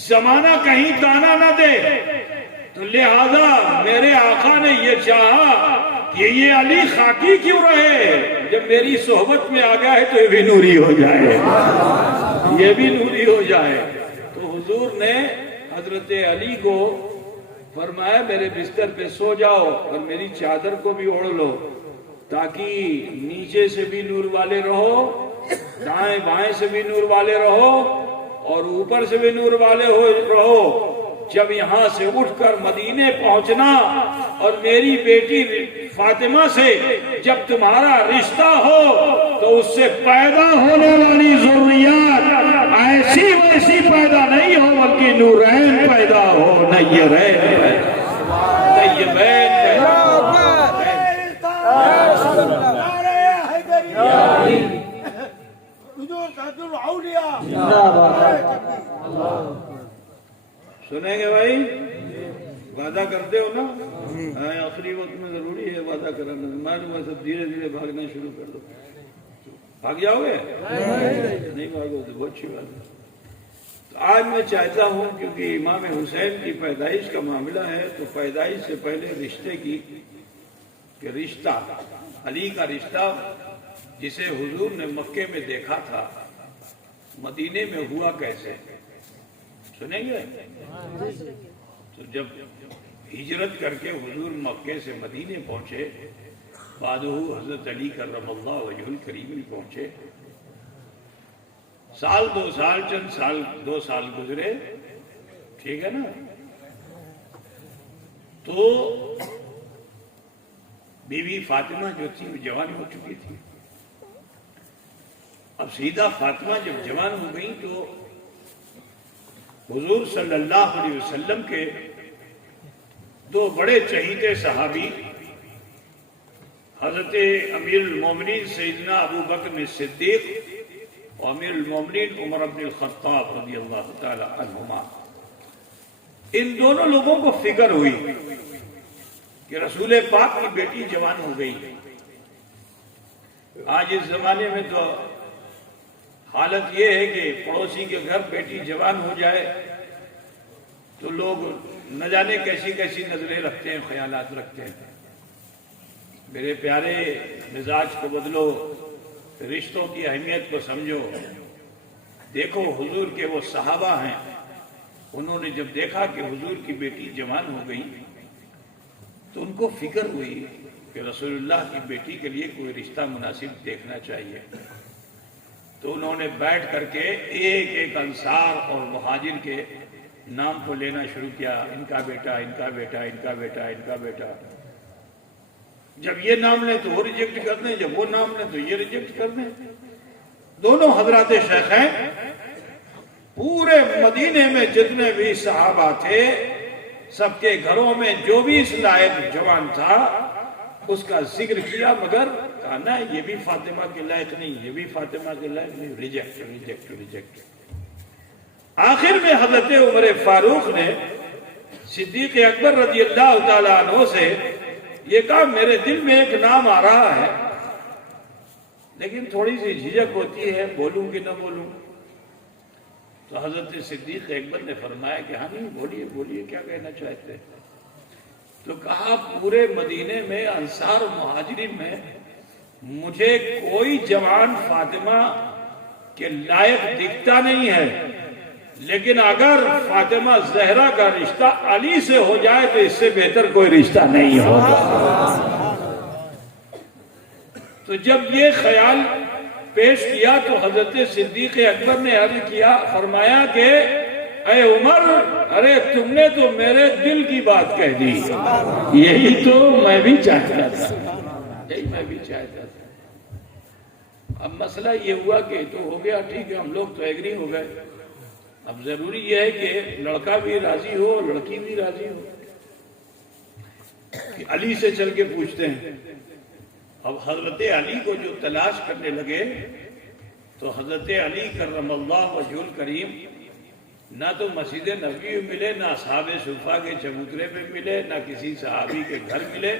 زمانہ کہیں تانا نہ دے، تو لہذا میرے آقا نے یہ چاہا کہ یہ علی خاکی کیوں رہے، جب میری صحبت میں آ گیا ہے تو یہ بھی نوری ہو جائے، یہ بھی نوری ہو جائے۔ تو حضور نے حضرت علی کو فرمایا میرے بستر پہ سو جاؤ اور میری چادر کو بھی اوڑھ لو، تاکہ نیچے سے بھی نور والے رہو، دائیں بائیں سے بھی نور والے رہو، اور اوپر سے بھی نور والے رہو، جب یہاں سے اٹھ کر مدینے پہنچنا اور میری بیٹی فاطمہ سے جب تمہارا رشتہ ہو تو اس سے پیدا ہونے والی ضروریات ایسی ویسی پیدا نہیں ہو بلکہ نورین پیدا ہو، نیرین پیدا ہو، طیبین پیدا سنیں گے بھائی؟ وعدہ کرتے ہو نا؟ آخری وقت میں ضروری ہے وعدہ کرنا، معلوم ہے سب دھیرے دھیرے بھاگنا شروع کر دو۔ بھاگ جاؤ گے؟ نہیں بھاگو تو بہت اچھی بات ہے۔ تو آج میں چاہتا ہوں کیونکہ امام حسین کی پیدائش کا معاملہ ہے تو پیدائش سے پہلے رشتے کی، کہ رشتہ علی کا رشتہ جسے حضور نے مکے میں دیکھا تھا مدینے میں ہوا کیسے، سنیں گے؟ تو جب ہجرت کر کے حضور مکے سے مدینے پہنچے، بعدہ حضرت علی کرم اللہ وجہ الکریم پہنچے، سال دو سال چند سال 2 سال گزرے، ٹھیک ہے نا؟ تو بی بی فاطمہ جو تھی وہ جوان ہو چکی تھی۔ اب سیدہ فاطمہ جب جوان ہو گئی تو حضور صلی اللہ علیہ وسلم کے 2 بڑے چہیتے صحابی حضرت امیر المومنین سیدنا ابو بکر صدیق اور امیر المومنین عمر بن الخطاب رضی اللہ تعالی عنہما، ان دونوں لوگوں کو فکر ہوئی کہ رسول پاک کی بیٹی جوان ہو گئی۔ آج اس زمانے میں تو حالت یہ ہے کہ پڑوسی کے گھر بیٹی جوان ہو جائے تو لوگ نہ جانے کیسی کیسی نظریں رکھتے ہیں، خیالات رکھتے ہیں۔ میرے پیارے، مزاج کو بدلو، رشتوں کی اہمیت کو سمجھو۔ دیکھو حضور کے وہ صحابہ ہیں، انہوں نے جب دیکھا کہ حضور کی بیٹی جوان ہو گئی تو ان کو فکر ہوئی کہ رسول اللہ کی بیٹی کے لیے کوئی رشتہ مناسب دیکھنا چاہیے۔ تو انہوں نے بیٹھ کر کے ایک ایک انصار اور مہاجر کے نام کو لینا شروع کیا، ان کا بیٹا، ان کا بیٹا، ان کا بیٹا، ان کا بیٹا۔ جب یہ نام لیں تو وہ ریجیکٹ کر دیں، جب وہ نام لیں تو یہ ریجیکٹ کر دیں۔ دونوں حضرات شیخین پورے مدینے میں جتنے بھی صحابہ تھے سب کے گھروں میں جو بھی اس لائق جوان تھا اس کا ذکر کیا، مگر کہا نا یہ بھی فاطمہ کے لائق نہیں، یہ بھی فاطمہ کے لائق نہیں، ریجیکٹ ریجیکٹ ریجیکٹ۔ آخر میں حضرت عمر فاروق نے صدیق اکبر رضی اللہ تعالیٰ عنہ سے یہ کہا میرے دل میں ایک نام آ رہا ہے لیکن تھوڑی سی جھجک ہوتی ہے، بولوں کہ نہ بولوں؟ تو حضرت صدیق اکبر نے فرمایا کہ ہاں نہیں، بولیے بولیے، کیا کہنا چاہتے ہیں؟ تو کہا پورے مدینے میں انصار مہاجرین میں مجھے کوئی جوان فاطمہ کے لائق دکھتا نہیں ہے، لیکن اگر فاطمہ زہرا کا رشتہ علی سے ہو جائے تو اس سے بہتر کوئی رشتہ نہیں ہوگا۔ تو جب یہ خیال پیش کیا تو حضرت صدیق اکبر نے عرض کیا، فرمایا کہ اے عمر، ارے تم نے تو میرے دل کی بات کہہ دی، یہی تو میں بھی چاہتا تھا، یہی میں بھی چاہتا تھا۔ اب مسئلہ یہ ہوا کہ تو ہو گیا، ٹھیک ہے، ہم لوگ تو ایگری ہو گئے۔ اب ضروری یہ ہے کہ لڑکا بھی راضی ہو، لڑکی بھی راضی ہو۔ کہ علی سے چل کے پوچھتے ہیں۔ اب حضرت علی کو جو تلاش کرنے لگے تو حضرت علی کرم اللہ وجہ الکریم نہ تو مسجد نبوی میں ملے، نہ اصحاب صفہ کے چبوترے میں ملے، نہ کسی صحابی کے گھر ملے۔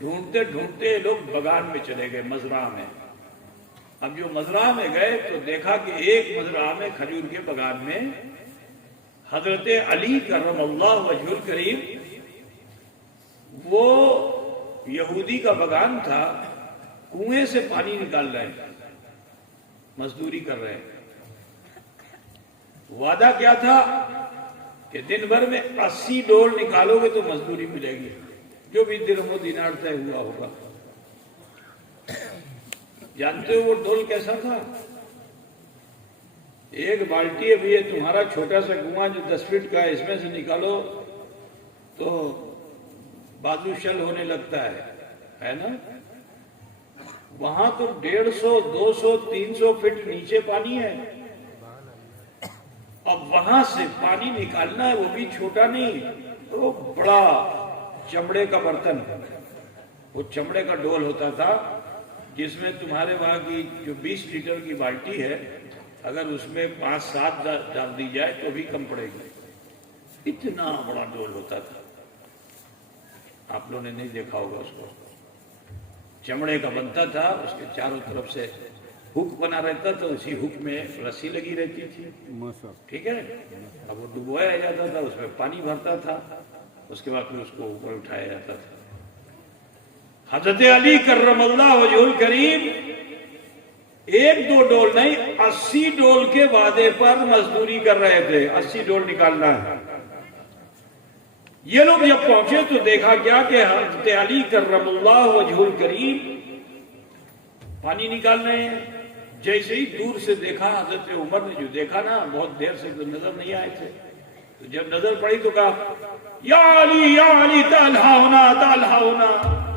ڈھونڈتے ڈھونڈتے لوگ بگان میں چلے گئے، مزرعہ میں۔ اب جو مزرعہ میں گئے تو دیکھا کہ ایک مزرعہ میں، کھجور کے بگان میں، حضرت علی کرم اللہ وجہ الکریم، وہ یہودی کا بگان تھا، کنویں سے پانی نکال رہے ہیں، مزدوری کر رہے ہیں۔ وعدہ کیا تھا کہ دن بھر میں 80 ڈول نکالو گے تو مزدوری ملے گی، جو بھی درہم و دینار طے ہوا ہوگا۔ جانتے ہو وہ ڈول کیسا تھا؟ ایک بالٹی ہے بھیا تمہارا چھوٹا سا کنواں جو 10 فٹ کا ہے، اس میں سے نکالو تو بازو شل ہونے لگتا ہے نا؟ وہاں تو 150 200 300 فٹ نیچے پانی ہے، اب وہاں سے پانی نکالنا ہے، وہ بھی چھوٹا نہیں، وہ بڑا چمڑے کا برتن، وہ چمڑے کا ڈول ہوتا تھا جس میں تمہارے وہاں کی جو 20 لیٹر کی بالٹی ہے اگر اس میں 5-7 ڈال دی جائے تو بھی کم پڑے گی، اتنا بڑا ڈول ہوتا تھا۔ آپ لوگوں نے نہیں دیکھا ہوگا اس کو، چمڑے کا بنتا تھا، اس کے چاروں طرف سے ہک بنا رہتا تھا، اسی ہک میں رسی لگی رہتی تھی، ٹھیک ہے؟ اب وہ ڈبویا جاتا تھا، اس میں پانی بھرتا تھا، اس کے بعد پھر اس کو اوپر اٹھایا جاتا تھا۔ حضرت علی کرم اللہ وجہ الکریم 1-2 ڈول نہیں 80 ڈول کے وعدے پر مزدوری کر رہے تھے، 80 ڈول نکالنا ہے۔ یہ لوگ جب پہنچے تو دیکھا کیا کہ حضرت علی کرم اللہ وجہ الکریم پانی نکال رہے ہیں۔ جیسے ہی دور سے دیکھا حضرت عمر نے، جو دیکھا نا بہت دیر سے تو نظر نہیں آئے تھے، تو جب نظر پڑی تو کہا یا علی تعالیٰ ہونا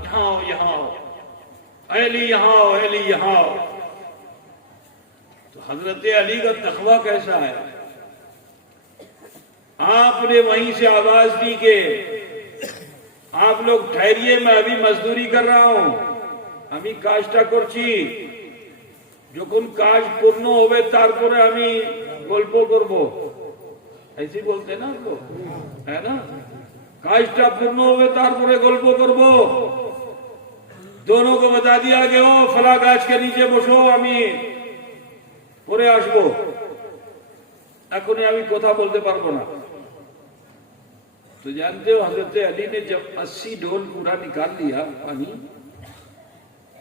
یہاں آؤ یہاں آؤ، اے علی یہاں آؤ، اے علی یہاں آؤ۔ تو حضرت علی کا تقویٰ کیسا ہے، آپ نے وہیں سے آواز دی کہ آپ لوگ ٹھہریے، میں ابھی مزدوری کر رہا ہوں، ہمیں کاشتا کرچی যখন কাজ পূর্ণ হবে তারপরে আমি গল্প করব, ایسے بولتے نا آپ کو، ہے نا؟ کاشتا پورن ہوئے তারপরে গল্প করব। دونوں کو بتا دیا کہ او فلاں গাছ کے نیچے বসো, আমি পরে আসবো, এখনই আমি কথা বলতে পারবো না। تو جانتے ہو حضرت علی نے جب 80 ڈول پورا نکال لیا پانی،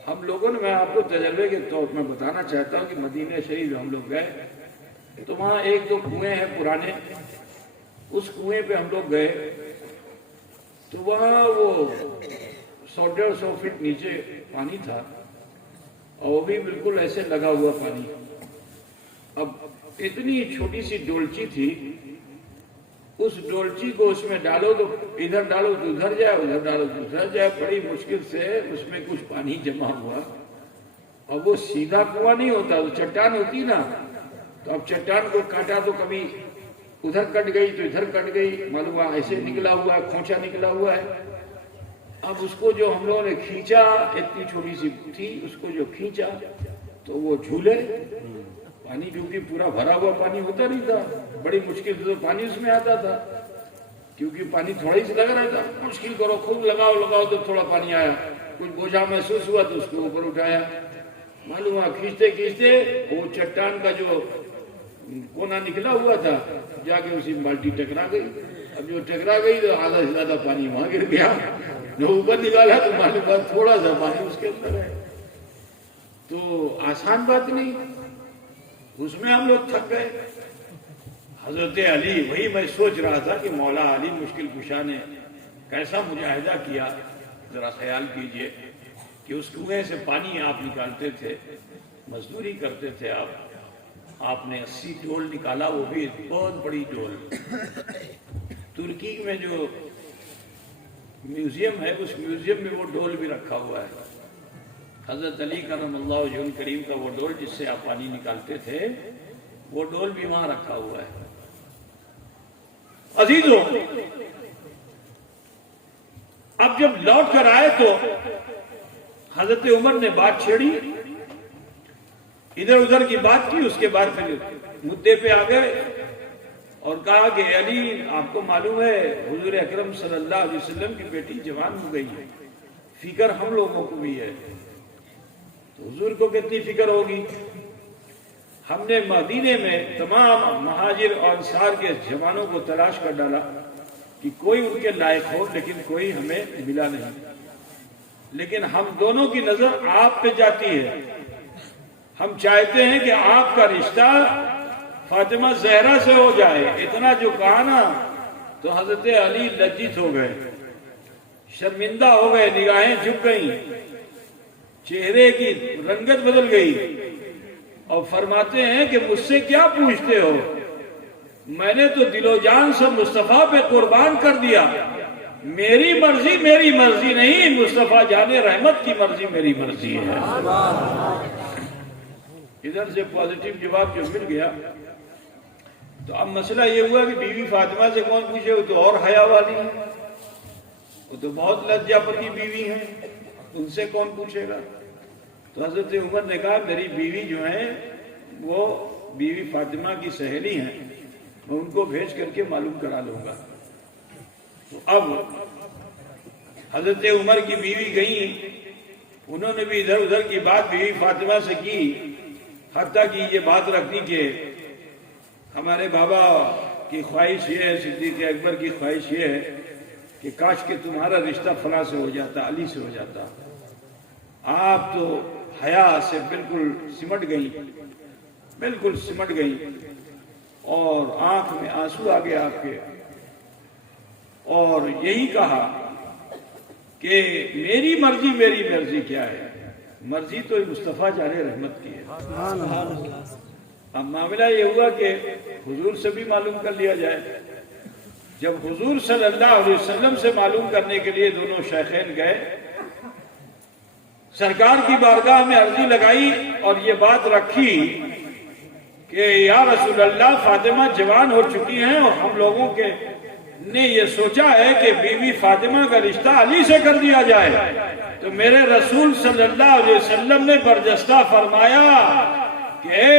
ہم لوگوں نے، میں آپ کو تجربے کے طور پر بتانا چاہتا ہوں کہ مدینہ شریف ہم لوگ گئے تو وہاں 1-2 کنویں ہیں پرانے، اس کنویں پہ ہم لوگ گئے تو وہاں وہ 100-150 فٹ نیچے پانی تھا اور وہ بھی بالکل ایسے لگا ہوا پانی۔ اب اتنی چھوٹی سی ڈولچی تھی، اس ڈولچی کو اس میں ڈالو تو ادھر ڈالو تو ادھر جائے، ادھر ڈالو تو ادھر جائے، بڑی مشکل سے اس میں کچھ پانی جمع ہوا۔ اور وہ سیدھا کنواں نہیں ہوتا، وہ چٹان ہوتی نا، تو اب چٹان کو کاٹا تو کبھی ادھر کٹ گئی تو ادھر کٹ گئی، معلوم ہوا ایسے نکلا ہوا ہے، کھونچا نکلا ہوا ہے۔ اب اس کو جو ہم لوگوں نے کھینچا، اتنی چھوٹی سی تھی، اس کو جو کھینچا تو وہ جھولے پانی، کیونکہ پورا بھرا ہوا پانی ہوتا نہیں تھا، بڑی مشکل سے تو پانی اس میں آتا تھا، کیونکہ پانی تھوڑا ہی سے لگ رہا تھا۔ مشکل کرو، خوب لگاؤ تو تھوڑا پانی آیا، کچھ بوجھا محسوس ہوا تو اس کو اوپر اٹھایا، معلوم ہوا کھینچتے کھینچتے وہ چٹان کا جو کونا نکلا ہوا تھا جا کے اسی بالٹی ٹکرا گئی۔ اب جو ٹکرا گئی تو آدھا سے زیادہ پانی وہاں گر گیا، جو اوپر نکالا تو معلوم ہوا تھوڑا سا پانی اس کے اندر ہے۔ تو آسان بات نہیں، اس میں ہم لوگ تھک گئے۔ حضرت علی، وہی میں سوچ رہا تھا کہ مولا علی مشکل کشا نے کیسا مجاہدہ کیا، ذرا خیال کیجئے کہ اس کنویں سے پانی آپ نکالتے تھے، مزدوری کرتے تھے آپ نے 80 ڈول نکالا، وہ بھی بہت بڑی ڈول۔ ترکی میں جو میوزیم ہے، اس میوزیم میں وہ ڈول بھی رکھا ہوا ہے، حضرت علی کرم اللہ وجہ الکریم کا وہ ڈول جس سے آپ پانی نکالتے تھے، وہ ڈول بھی وہاں رکھا ہوا ہے۔ عزیزوں، اب جب لوٹ کر آئے تو حضرت عمر نے بات چھیڑی، ادھر ادھر کی بات کی، اس کے بعد پھر مدعے پہ آ گئے اور کہا کہ علی، آپ کو معلوم ہے حضور اکرم صلی اللہ علیہ وسلم کی بیٹی جوان ہو گئی ہے، فکر ہم لوگوں کو بھی ہے، تو حضور کو کتنی فکر ہوگی؟ ہم نے مدینے میں تمام مہاجر اور انصار کے جوانوں کو تلاش کر ڈالا کہ کوئی ان کے لائق ہو، لیکن کوئی ہمیں ملا نہیں، لیکن ہم دونوں کی نظر آپ پہ جاتی ہے۔ ہم چاہتے ہیں کہ آپ کا رشتہ فاطمہ زہرا سے ہو جائے۔ اتنا جو کہا نا تو حضرت علی لجت ہو گئے، شرمندہ ہو گئے، نگاہیں جھک گئیں، چہرے کی رنگت بدل گئی، اور فرماتے ہیں کہ مجھ سے کیا پوچھتے ہو، میں نے تو دل و جان سے مصطفیٰ پہ قربان کر دیا، میری مرضی نہیں، مصطفیٰ جان رحمت کی مرضی میری مرضی ہے۔ ادھر سے پازیٹیو جواب جو مل گیا، تو اب مسئلہ یہ ہوا کہ بیوی فاطمہ سے کون پوچھے، وہ تو اور حیا والی ہے، وہ تو بہت لجا پتی بیوی ہیں، ان سے کون پوچھے گا؟ تو حضرت عمر نے کہا میری بیوی جو ہیں وہ بیوی فاطمہ کی سہیلی ہیں، میں ان کو بھیج کر کے معلوم کرا لوں گا۔ تو اب حضرت عمر کی بیوی گئیں، انہوں نے بھی ادھر ادھر کی بات بیوی فاطمہ سے کی، حتیٰ کہ یہ بات رکھ دی کہ ہمارے بابا کی خواہش یہ ہے، صدیق اکبر کی خواہش یہ ہے کہ کاش کہ تمہارا رشتہ فلاں سے ہو جاتا، علی سے ہو جاتا۔ آپ تو حیا سے بالکل سمٹ گئی اور آنکھ میں آنسو آ گئے آپ کے، اور یہی کہا کہ میری مرضی کیا ہے، مرضی تو مصطفیٰ جان رحمت کی ہے۔ اب معاملہ یہ ہوا کہ حضور سے بھی معلوم کر لیا جائے۔ جب حضور صلی اللہ علیہ وسلم سے معلوم کرنے کے لیے دونوں شیخین گئے، سرکار کی بارگاہ میں عرضی لگائی اور یہ بات رکھی کہ یا رسول اللہ، فاطمہ جوان ہو چکی ہیں اور ہم لوگوں کے نے یہ سوچا ہے کہ بیوی فاطمہ کا رشتہ علی سے کر دیا جائے۔ تو میرے رسول صلی اللہ علیہ وسلم نے برجستہ فرمایا کہ اے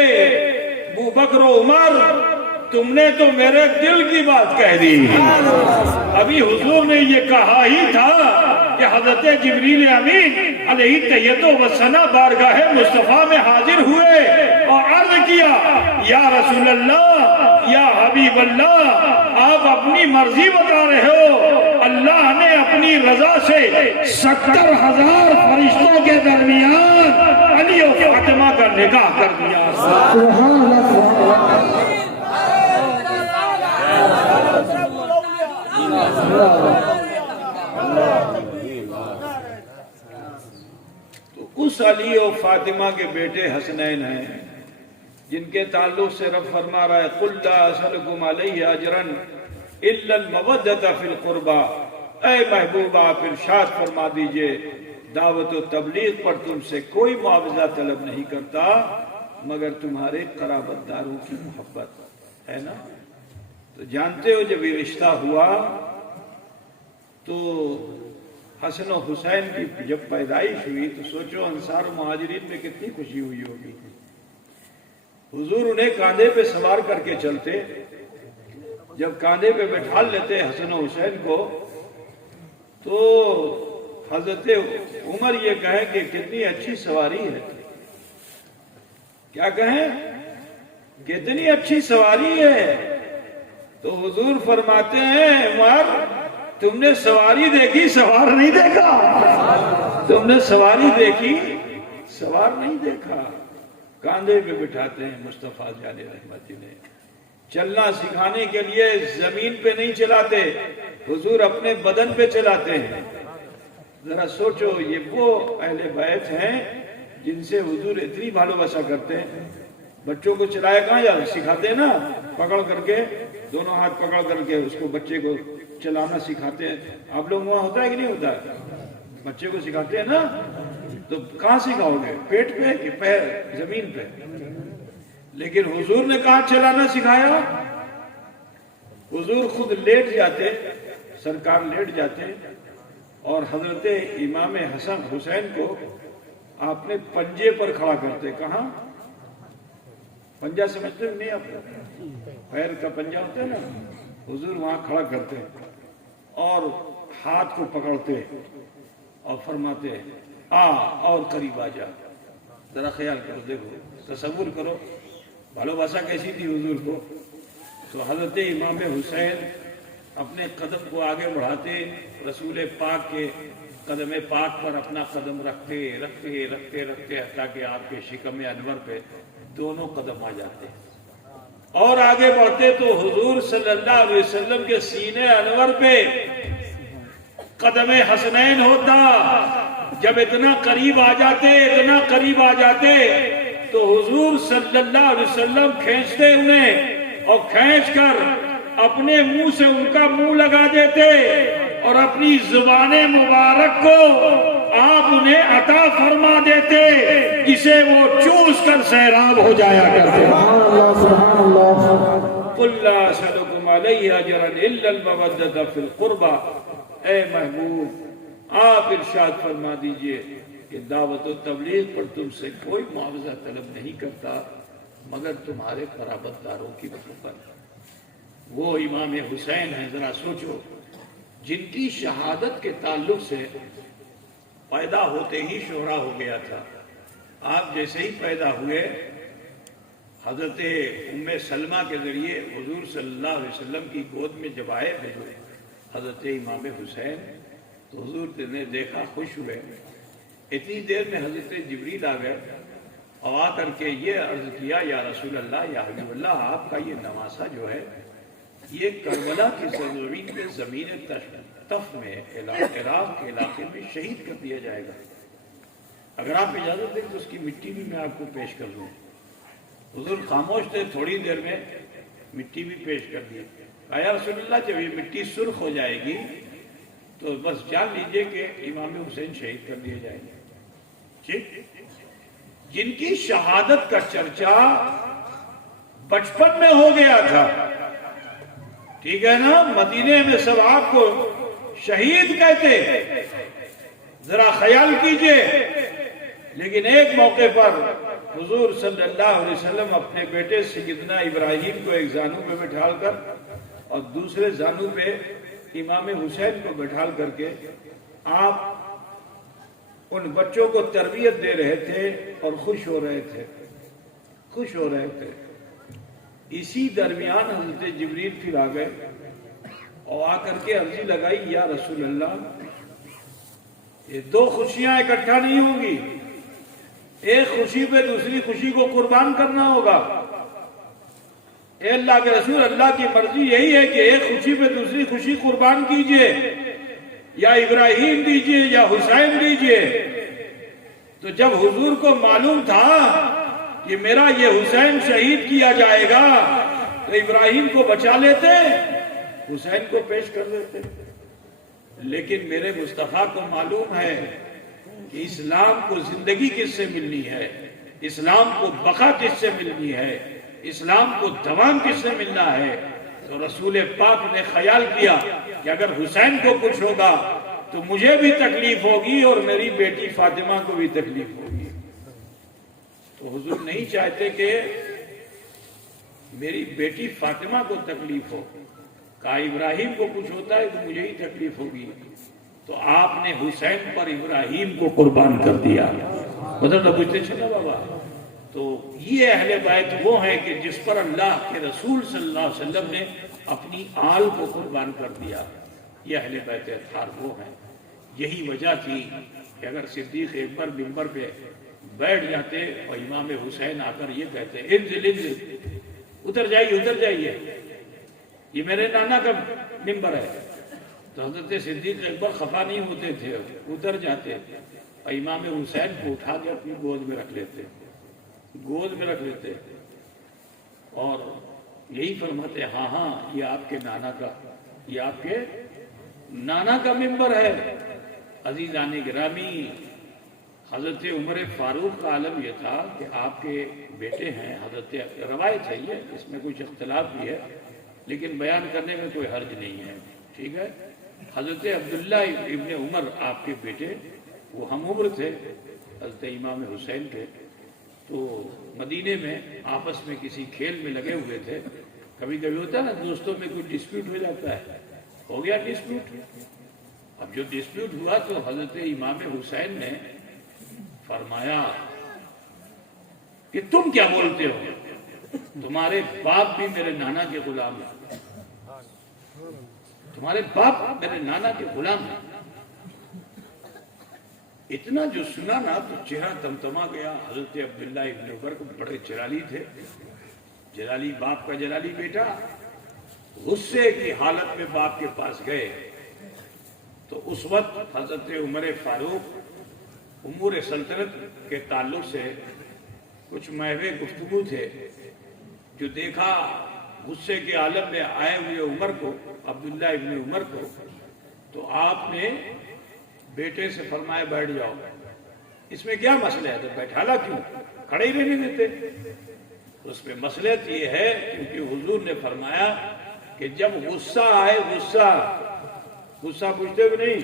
ابو بکر و عمر، تم نے تو میرے دل کی بات کہہ دی۔ ابھی حضور نے یہ کہا ہی تھا کہ حضرت جبریل امین علیہ تحیت و ثنا بارگاہ مصطفیٰ میں حاضر ہوئے اور عرض کیا یا رسول اللہ، یا حبیب اللہ، آپ اپنی مرضی بتا رہے ہو، اللہ نے اپنی رضا سے 70,000 فرشتوں کے درمیان علی و فاطمہ کا نکاح کر دیا۔ سبحان اللہ، سبحان اللہ۔ تو اس علی و فاطمہ کے بیٹے حسنین ہیں جن کے تعلق سے رب فرما رہا ہے قُلْ لَا أَسْأَلُكُمْ عَلَيْهِ أَجْرًا إِلَّا الْمَوَدَّةَ فِي الْقُرْبَى۔ اے محبوبہ، آپ ارشاد فرما دیجئے دعوت و تبلیغ پر تم سے کوئی معاوضہ طلب نہیں کرتا مگر تمہارے قرابت داروں کی محبت ہے نا۔ تو جانتے ہو جب یہ رشتہ ہوا تو حسن و حسین کی جب پیدائش ہوئی تو سوچو انصار و مہاجرین میں کتنی خوشی ہوئی ہوگی۔ حضور انہیں کاندھے پہ سوار کر کے چلتے، جب کاندھے پہ بٹھا لیتے حسن و حسین کو تو حضرت عمر یہ کہیں کہ کتنی اچھی سواری ہے، کیا کہیں، کتنی اچھی سواری ہے۔ تو حضور فرماتے ہیں عمر، تم نے سواری دیکھی، سوار نہیں دیکھا، تم نے سواری دیکھی، سوار نہیں دیکھا۔ کاندھے پہ بٹھاتے ہیں مصطفیٰ جان رحمت نے۔ چلنا سکھانے کے لیے زمین پہ نہیں چلاتے، حضور اپنے بدن پہ چلاتے ہیں۔ ذرا سوچو، یہ وہ اہل بیت ہیں جن سے حضور اتنی بھالوبسا کرتے ہیں۔ بچوں کو چلایا کہاں جاتے، سکھاتے ہیں نا، پکڑ کر کے، دونوں ہاتھ پکڑ کر کے اس کو بچے کو چلانا سکھاتے ہیں۔ آپ لوگ وہاں ہوتا ہے کہ نہیں ہوتا ہے؟ بچے کو سکھاتے ہیں نا، تو کہاں سکھاؤ گے، پیٹ پہ کہ پیر زمین پہ؟ لیکن حضور نے کہاں چلانا سکھایا؟ حضور خود لیٹ جاتے، سرکار لیٹ جاتے اور حضرت امام حسن حسین کو آپ نے پنجے پر کھڑا کرتے۔ کہاں؟ پنجہ سمجھتے نہیں آپ؟ پیر کا پنجہ ہوتا ہے نا، حضور وہاں کھڑا کرتے اور ہاتھ کو پکڑتے اور فرماتے آ اور قریب آ جا۔ ذرا خیال کرو، دیکھو، تصور کرو بھالوباسا کیسی تھی حضور کو۔ تو حضرت امام حسین اپنے قدم کو آگے بڑھاتے، رسول پاک کے قدم پاک پر اپنا قدم رکھتے رکھتے رکھتے رکھتے حتیٰ کہ آپ کے شکم انور پہ دونوں قدم آ جاتے اور آگے بڑھتے تو حضور صلی اللہ علیہ وسلم کے سینے انور پہ قدم حسنین ہوتا۔ جب اتنا قریب آ جاتے، اتنا قریب آ جاتے تو حضور صلی اللہ علیہ وسلم کھینچتے انہیں اور کھینچ کر اپنے منہ سے ان کا منہ لگا دیتے اور اپنی زبان مبارک کو آپ انہیں عطا فرما دیتے جسے وہ چوس کر سیراب ہو جایا کرتے. سبحان اللہ. قُلْ لَا أَسْأَلُكُمْ عَلَيْهِ أَجْرًا إِلَّا الْمَوَدَّةَ فِي الْقُرْبَى. اے محبوب آپ ارشاد فرما دیجئے کہ دعوت و تبلیغ پر تم سے کوئی معاوضہ طلب نہیں کرتا مگر تمہارے قرابت داروں کی محبت. وہ امام حسین ہیں، ذرا سوچو، جن کی شہادت کے تعلق سے پیدا ہوتے ہی شہرا ہو گیا تھا. آپ جیسے ہی پیدا ہوئے حضرت ام سلمہ کے ذریعے حضور صلی اللہ علیہ وسلم کی گود میں جب آئے حضرت امام حسین تو حضور نے دیکھا، خوش ہوئے. اتنی دیر میں حضرت جبریل آ گئے اور آ کر کے یہ عرض کیا، یا رسول اللہ، یا حبیب اللہ، آپ کا یہ نواسہ جو ہے یہ کربلا کی سرزمین میں زمین تف میں عراق کے علاقے میں شہید کر دیا جائے گا. اگر آپ اجازت دیں تو اس کی مٹی بھی میں آپ کو پیش کر دوں. حضور خاموش تھے، تھوڑی دیر میں مٹی بھی پیش کر دی. یا رسول اللہ، جب یہ مٹی سرخ ہو جائے گی تو بس جان لیجئے کہ امام حسین شہید کر دیے جائیں گے. ٹھیک، جن کی شہادت کا چرچا بچپن میں ہو گیا تھا، ٹھیک ہے نا، مدینے میں سب آپ کو شہید کہتے. ذرا خیال کیجئے، لیکن ایک موقع پر حضور صلی اللہ علیہ وسلم اپنے بیٹے سیدنا ابراہیم کو ایک زانو پہ بٹھال کر اور دوسرے زانو پہ امام حسین کو بٹھال کر کے آپ ان بچوں کو تربیت دے رہے تھے اور خوش ہو رہے تھے. اسی درمیان حضرت جبریل پھر آ گئے اور آ کر کے عرضی لگائی، یا رسول اللہ، یہ دو خوشیاں اکٹھا نہیں ہوں گی، ایک خوشی پہ دوسری خوشی کو قربان کرنا ہوگا. اے اللہ کے رسول، اللہ کی مرضی یہی ہے کہ ایک خوشی پہ دوسری خوشی قربان کیجئے، یا ابراہیم دیجئے یا حسین دیجئے. تو جب حضور کو معلوم تھا کہ میرا یہ حسین شہید کیا جائے گا تو ابراہیم کو بچا لیتے، حسین کو پیش کر دیتے. لیکن میرے مصطفیٰ کو معلوم ہے کہ اسلام کو زندگی کس سے ملنی ہے، اسلام کو بقا کس سے ملنی ہے، اسلام کو دوام کس سے ملنا ہے. تو رسول پاک نے خیال کیا کہ اگر حسین کو کچھ ہوگا تو مجھے بھی تکلیف ہوگی اور میری بیٹی فاطمہ کو بھی تکلیف ہوگی. تو حضور نہیں چاہتے کہ میری بیٹی فاطمہ کو تکلیف ہو. کہا ابراہیم کو کچھ ہوتا ہے تو مجھے ہی تکلیف ہوگی. تو آپ نے حسین پر ابراہیم کو قربان کر دیا. مطلب پوچھتے چلا بابا. تو یہ اہل بیت وہ ہیں کہ جس پر اللہ کے رسول صلی اللہ علیہ وسلم نے اپنی آل کو قربان کر دیا. یہ اہل بیت اطہار وہ ہیں. یہی وجہ تھی کہ اگر صدیق اکبر منبر پہ بیٹھ جاتے اور امام حسین آ کر یہ کہتے، انزل انزل، اتر جائیے، یہ میرے نانا کا منبر ہے، تو حضرت صدیق اکبر خفا نہیں ہوتے تھے، اتر جاتے اور امام حسین کو اٹھا کے اپنی گود میں رکھ لیتے اور یہی فرماتے، ہاں یہ آپ کے نانا کا منبر ہے. عزیزان گرامی، حضرت عمر فاروق کا عالم یہ تھا کہ آپ کے بیٹے ہیں، حضرت روایت ہے یہ، اس میں کچھ اختلاف بھی ہے لیکن بیان کرنے میں کوئی حرج نہیں ہے. ٹھیک ہے، حضرت عبداللہ ابن عمر آپ کے بیٹے، وہ ہم عمر تھے حضرت امام حسین کے. تو مدینے میں آپس میں کسی کھیل میں لگے ہوئے تھے. کبھی ہوتا ہے نا دوستوں میں کوئی ڈسپیوٹ ہو جاتا ہے، ہو گیا ڈسپیوٹ. اب جو ڈسپیوٹ ہوا تو حضرت امام حسین نے فرمایا کہ تم کیا بولتے ہو، تمہارے باپ بھی میرے نانا کے غلام ہیں، تمہارے باپ میرے نانا کے غلام ہیں. اتنا جو سنا نا تو چہرہ تمتما گیا. حضرت عبداللہ ابن عمر کو بڑے جلالی تھے، جلالی باپ کا جلالی بیٹا. غصے کی حالت میں باپ کے پاس گئے تو اس وقت حضرت عمر فاروق امور سلطنت کے تعلق سے کچھ محو گفتگو تھے جو دیکھا غصے کے عالم میں آئے ہوئے عمر کو، عبداللہ ابن عمر کو، تو آپ نے بیٹے سے فرمایا بیٹھ جاؤ، اس میں کیا مسئلہ ہے؟ تو بیٹھالا کیوں، کھڑے ہی رہنے دیتے؟ اس میں مسئلہ یہ ہے کیونکہ حضور نے فرمایا کہ جب غصہ آئے، غصہ پوچھتے بھی نہیں،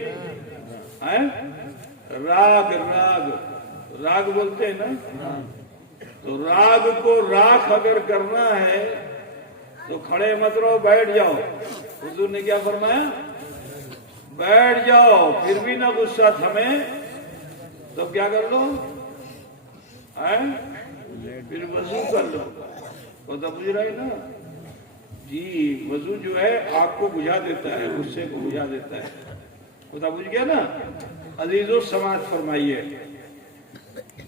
راگ بولتے ہیں نا، تو راگ کو راکھ اگر کرنا ہے تو کھڑے مت رہو، بیٹھ جاؤ۔ حضور نے کیا فرمایا؟ بیٹھ جاؤ، پھر بھی نہ غصہ تھمے تو کیا کر لو؟ پھر وضو کر لو۔ پتہ بجھ رہا ہے نا جی، وضو جو ہے آگ کو بجھا دیتا ہے، غصے کو بجھا دیتا ہے۔ پتہ بجھ گیا نا؟ عزیزو سماعت فرمائیے۔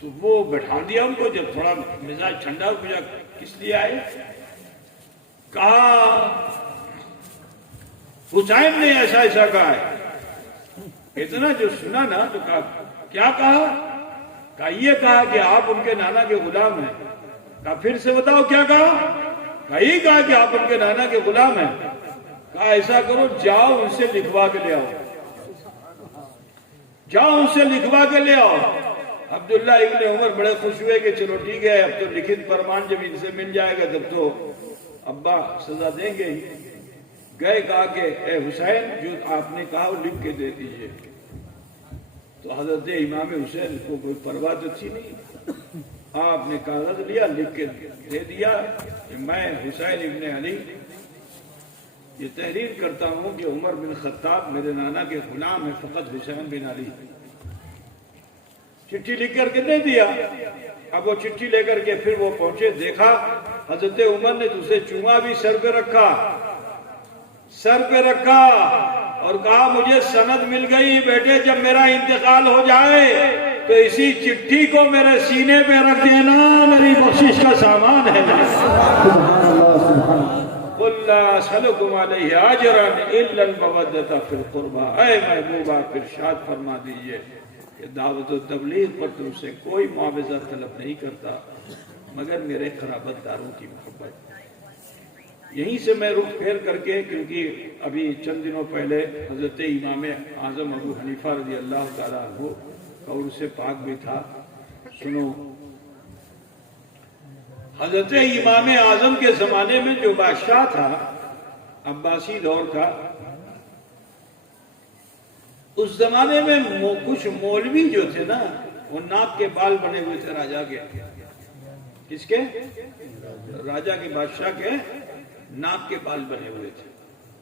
تو وہ بٹھا دیا ان کو، جب تھوڑا مزاج ٹھنڈا ہو گیا، کس لیے آئے؟ کہا حسین نے ایسا کہا ہے۔ اتنا جو سنا نا تو کہا کیا کہا؟ کہا یہ کہا کہ آپ ان کے نانا کے غلام ہیں۔ کہا پھر سے بتاؤ کیا کہا؟ کہا یہ کہا کہ آپ ان کے نانا کے غلام ہیں۔ کہا ایسا کرو، جاؤ ان سے لکھوا کے لے آؤ، جاؤ ان سے لکھوا کے لے آؤ۔ عبداللہ ابن عمر بڑے خوش ہوئے کہ چلو ٹھیک ہے، اب تو لکھت فرمان جب ان سے مل جائے گا تب تو ابا سزا دیں گے ہی۔ گئے، کہا کہ اے حسین جو آپ نے کہا وہ لکھ کے دے دیجئے۔ تو حضرت امام حسین کو کوئی پرواہ تو تھی نہیں، آپ نے کاغذ لیا، لکھ کے دے دیا کہ میں حسین ابن علی یہ تحریر کرتا ہوں کہ عمر بن خطاب میرے نانا کے غلام ہے، فقط حسین بن علی۔ چٹھی لکھ کر کے دے دیا۔ اب وہ چٹھی لے کر کے پھر وہ پہنچے، دیکھا حضرت عمر نے دوسرے چوما بھی سر پہ رکھا اور کہا مجھے سند مل گئی بیٹے، جب میرا انتقال ہو جائے تو اسی چٹھی کو میرے سینے پہ رکھ دینا، میری بخشش کا سامان ہے۔ قُلْ لَا أَسْأَلُكُمْ عَلَيْهِ أَجْرًا إِلَّا الْمَوَدَّةَ فِي الْقُرْبَى۔ اے محبوبہ ارشاد فرما دیجئے کہ دعوت و تبلیغ پر تم سے کوئی معاوضہ طلب نہیں کرتا مگر میرے قرابت داروں کی محبت۔ یہیں سے میں رخ پھیر کر کے، کیونکہ ابھی چند دنوں پہلے حضرت امام اعظم ابو حنیفہ رضی اللہ تعالیٰ عنہ کا عرس پاک بھی تھا، سنو۔ حضرت امام اعظم کے زمانے میں جو بادشاہ تھا، عباسی دور کا، اس زمانے میں کچھ مولوی جو تھے نا، وہ ناک کے بال بنے ہوئے تھے راجہ کے۔ کس کے؟ راجہ کے، بادشاہ کے ناک کے بال بنے ہوئے تھے۔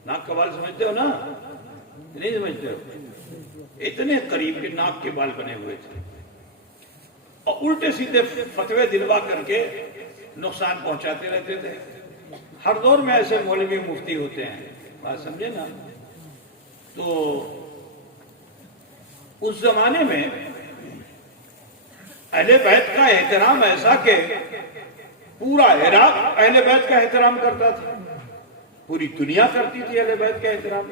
ناک کا بال سمجھتے ہو نا؟ نہیں سمجھتے ہو؟ اتنے قریب کے ناک کے بال بنے ہوئے تھے اور الٹے سیدھے فتوے دلوا کر کے نقصان پہنچاتے رہتے تھے۔ ہر دور میں ایسے مولوی مفتی ہوتے ہیں، بات سمجھے نا؟ تو اس زمانے میں اہل بیت کا احترام ایسا کہ پورا عراق اہل بیت کا احترام کرتا تھا، پوری دنیا کرتی تھی اہل بیت کا احترام۔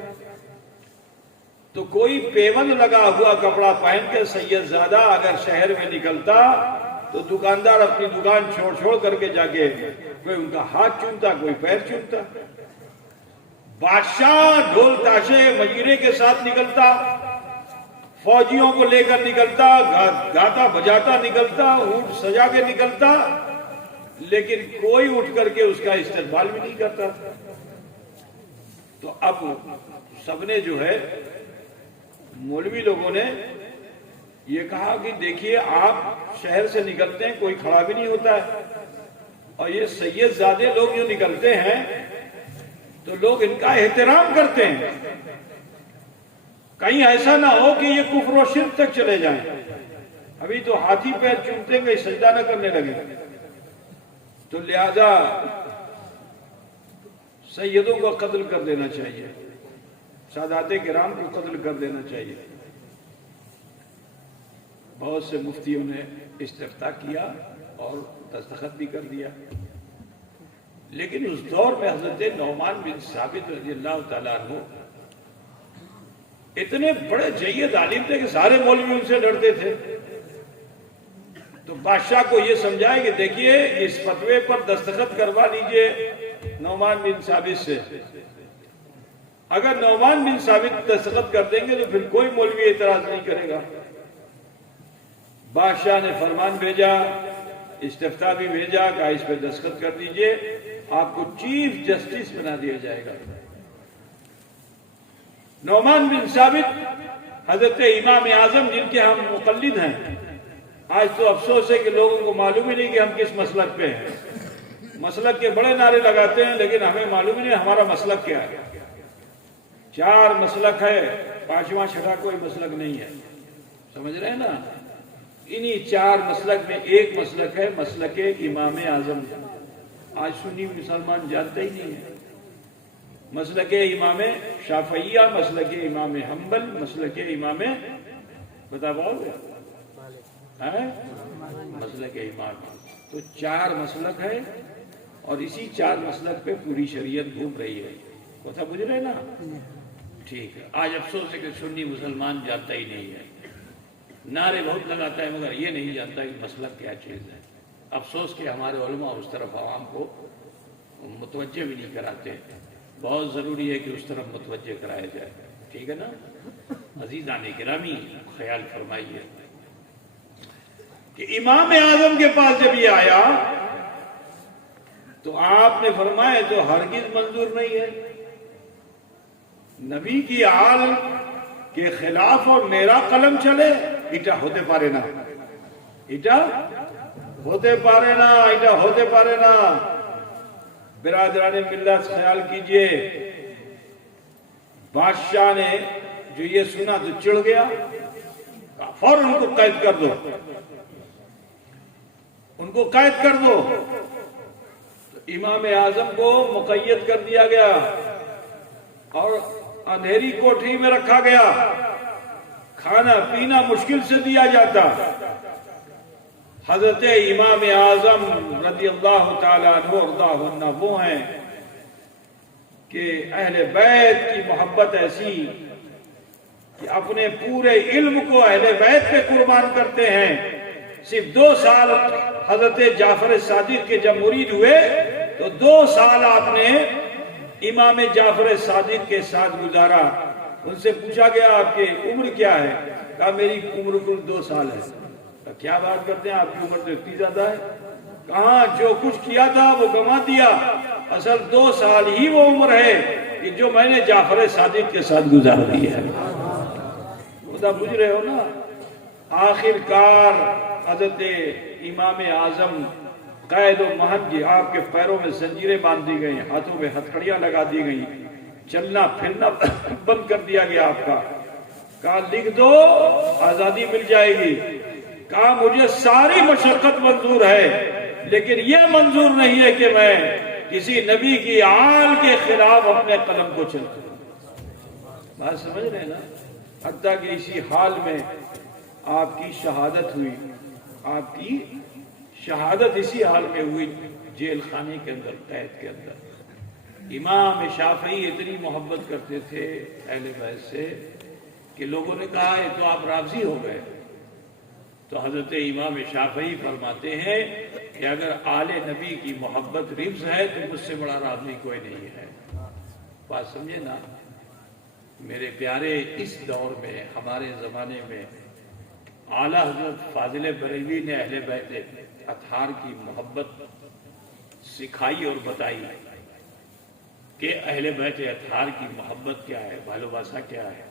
تو کوئی پیون لگا ہوا کپڑا پہن کے سید زادہ اگر شہر میں نکلتا تو دکاندار اپنی دکان چھوڑ کر کے جا کے کوئی ان کا ہاتھ چومتا، کوئی پیر چومتا۔ بادشاہ ڈھول تاشے مجیرے کے ساتھ نکلتا، فوجیوں کو لے کر نکلتا، گاتا بجاتا نکلتا، اونٹ سجا کے نکلتا، لیکن کوئی اٹھ کر کے اس کا استقبال بھی نہیں کرتا تھا۔ تو اب سب نے جو ہے، مولوی لوگوں نے یہ کہا کہ دیکھیے آپ شہر سے نکلتے ہیں، کوئی کھڑا بھی نہیں ہوتا ہے، اور یہ سید زادے لوگ جو نکلتے ہیں تو لوگ ان کا احترام کرتے ہیں، کہیں ایسا نہ ہو کہ یہ کفر و شرک تک چلے جائیں۔ ابھی تو ہاتھی پیر چومتے ہیں، سجدہ نہ کرنے لگے، تو لہذا سیدوں کو قتل کر دینا چاہیے، سادات کرام کو قتل کر دینا چاہیے۔ بہت سے مفتیوں نے استفتاء کیا اور دستخط بھی کر دیا، لیکن اس دور میں حضرت نعمان بن ثابت رضی اللہ تعالیٰ عنہ اتنے بڑے جید عالم تھے کہ سارے مولوی ان سے ڈرتے تھے۔ تو بادشاہ کو یہ سمجھائے کہ دیکھیے اس فتوے پر دستخط کروا لیجئے نعمان بن ثابت سے. اگر نعمان بن ثابت دستخط کر دیں گے تو پھر کوئی مولوی اعتراض نہیں کرے گا. بادشاہ نے فرمان بھیجا, استفتاء بھی بھیجا کہ اس پہ دستخط کر دیجئے, آپ کو چیف جسٹس بنا دیا جائے گا. نعمان بن ثابت حضرت امام اعظم جن کے ہم مقلد ہیں, آج تو افسوس ہے کہ لوگوں کو معلوم ہی نہیں کہ ہم کس مسلک پہ ہیں. مسلک کے بڑے نعرے لگاتے ہیں لیکن ہمیں معلوم ہی نہیں ہمارا مسلک کیا ہے. 4 مسلک ہے, 5واں 6واں کوئی مسلک نہیں ہے. سمجھ رہے ہیں نا؟ انہی 4 مسلک میں ایک مسلک ہے مسلک امام اعظم. آج سنی مسلمان جانتے ہی نہیں ہے. مسلک امام شافعیہ, مسلک امام حنبل, مسلک امام بتا پاؤ گے مسلک امام. تو 4 مسلک ہے اور اسی 4 مسلک پہ پوری شریعت گھوم رہی ہے. کتھا بجھ رہے نا؟ ٹھیک ہے. آج افسوس ہے کہ سنی مسلمان جانتا ہی نہیں ہے. نعرے بہت لگاتا ہے مگر یہ نہیں جانتا کہ مسلک کیا چیز ہے. افسوس کہ ہمارے علماء اس طرف عوام کو متوجہ بھی نہیں کراتے. بہت ضروری ہے کہ اس طرف متوجہ کرایا جائے. ٹھیک ہے نا؟ عزیزان گرامی خیال فرمائیے کہ امام اعظم کے پاس جب یہ آیا تو آپ نے فرمایا تو ہرگز منظور نہیں ہے. نبی کی آل کے خلاف اور میرا قلم چلے, ایٹا ہوتے پارے نا, ایٹا ہوتے پارے نا, ایٹا ہوتے پارے نا. برادران ملت خیال کیجئے, بادشاہ نے جو یہ سنا تو چڑ گیا, فوراً ان کو قید کر دو, ان کو قید کر دو. تو امام اعظم کو مقید کر دیا گیا اور اندھیری کوٹھی میں رکھا گیا. کھانا پینا مشکل سے دیا جاتا. حضرت امام اعظم رضی اللہ تعالیٰ عنہ وہ ہیں کہ اہل بیت کی محبت ایسی کہ اپنے پورے علم کو اہل بیت پہ قربان کرتے ہیں. صرف 2 سال حضرت جعفر صادق کے جب مرید ہوئے تو 2 سال آپ نے امام جعفر صادق کے ساتھ گزارا. ان سے پوچھا گیا آپ کی عمر کیا ہے؟ کہا میری عمر کل 2 سال ہے. کیا بات کرتے ہیں, آپ کی عمر تو اتنی زیادہ ہے. کہاں جو کچھ کیا تھا وہ گما دیا, اصل 2 سال ہی وہ عمر ہے کہ جو میں نے جعفر صادق کے ساتھ گزار دی ہے. خدا بجھ رہے ہو نا؟ آخر کار حضرت امام اعظم قید و مہنجی, آپ کے پیروں میں زنجیریں باندھ دی گئی, ہاتھوں میں ہتھکڑیاں لگا دی گئی, چلنا پھرنا بند کر دیا گیا آپ کا. کہا لکھ دو آزادی مل جائے گی. کہا مجھے ساری مشقت منظور ہے لیکن یہ منظور نہیں ہے کہ میں کسی نبی کی آل کے خلاف اپنے قلم کو چلوں. بات سمجھ رہے ہیں نا؟ حتیٰ کہ اسی حال میں آپ کی شہادت ہوئی. آپ کی شہادت اسی حال میں ہوئی, جیل خانے کے اندر, قید کے اندر. امام شافعی اتنی محبت کرتے تھے اہل بیت سے کہ لوگوں نے کہا ہے تو آپ راضی ہو گئے. تو حضرت امام شافعی فرماتے ہیں کہ اگر آل نبی کی محبت رفض ہے تو مجھ سے بڑا راضی کوئی نہیں ہے. بات سمجھے نا میرے پیارے؟ اس دور میں ہمارے زمانے میں اعلیٰ حضرت فاضل بریلوی نے اہل بیت اطہار کی محبت سکھائی اور بتائی کہ اہل بیت اطہار کی محبت کیا ہے, بھالوباسا کیا ہے.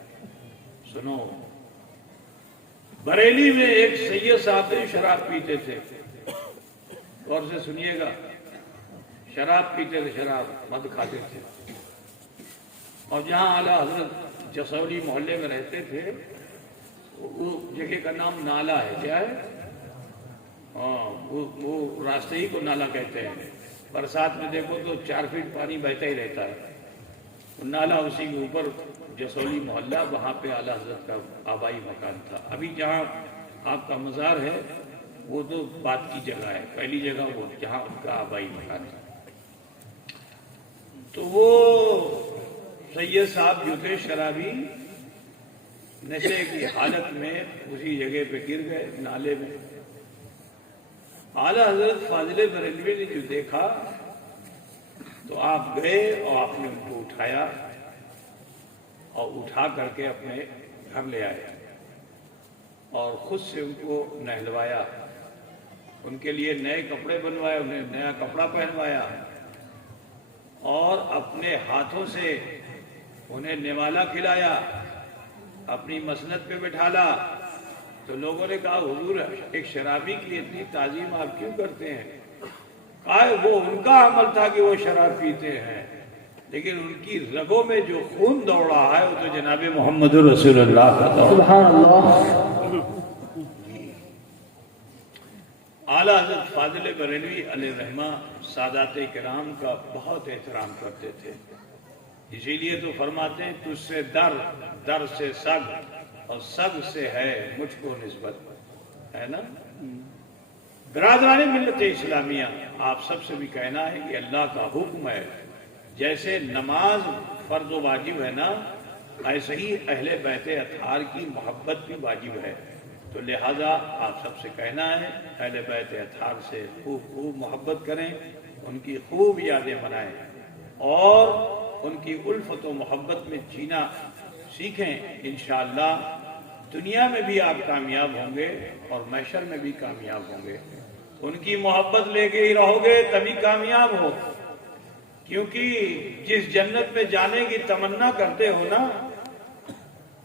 سنو, بریلی میں ایک سید صاحب تھے, شراب پیتے تھے. غور سے سنیے گا, شراب پیتے تھے, شراب مد کھاتے تھے. اور جہاں اعلیٰ حضرت جسولی محلے میں رہتے تھے وہ جگہ کا نام نالا ہے. کیا ہے؟ وہ راستے ہی کو نالا کہتے ہیں. برسات میں دیکھو تو 4 فٹ پانی بہتا ہی رہتا ہے. نالا اسی کے اوپر جسولی محلہ, وہاں پہ اعلیٰ حضرت کا آبائی مکان تھا. ابھی جہاں آپ کا مزار ہے وہ تو بات کی جگہ ہے, پہلی جگہ وہ جہاں ان کا آبائی مکان ہے. تو وہ سید صاحب جو تھے شرابی, نشے کی حالت میں اسی جگہ پہ گر گئے نالے میں. اعلیٰ حضرت فاضل بریلوی نے جو دیکھا تو آپ گئے اور آپ نے ان کو اٹھایا اور اٹھا کر کے اپنے گھر لے آئے اور خود سے ان کو نہلوایا، ان کے لیے نئے کپڑے بنوائے، انہیں نیا کپڑا پہنوایا اور اپنے ہاتھوں سے انہیں نوالا کھلایا، اپنی مسند پہ بٹھالا۔ تو لوگوں نے کہا حضور ایک شرابی کی اتنی تعظیم آپ کیوں کرتے ہیں؟ کہا وہ ان کا عمل تھا کہ وہ شراب پیتے ہیں، لیکن ان کی رگوں میں جو خون دوڑ رہا ہے وہ تو جناب محمد رسول اللہ کا تھا۔ سبحان اللہ۔ اعلیٰ حضرت فاضل بریلوی علیہ رحمہ سادات کرام کا بہت احترام کرتے تھے، اسی لیے تو فرماتے ہیں تجھ سے در سے سگ اور سگ سے ہے مجھ کو نسبت، ہے نا۔ برادران ملت اسلامیہ، آپ سب سے بھی کہنا ہے کہ اللہ کا حکم ہے، جیسے نماز فرض و واجب ہے نا، ایسے ہی اہل بیت اطہار کی محبت بھی واجب ہے۔ تو لہذا آپ سب سے کہنا ہے اہل بیت اطہار سے خوب محبت کریں، ان کی خوب یادیں منائیں اور ان کی الفت و محبت میں جینا سیکھیں۔ انشاءاللہ دنیا میں بھی آپ کامیاب ہوں گے اور محشر میں بھی کامیاب ہوں گے۔ ان کی محبت لے کے ہی رہو گے تبھی کامیاب ہو، کیونکہ جس جنت میں جانے کی تمنا کرتے ہو نا،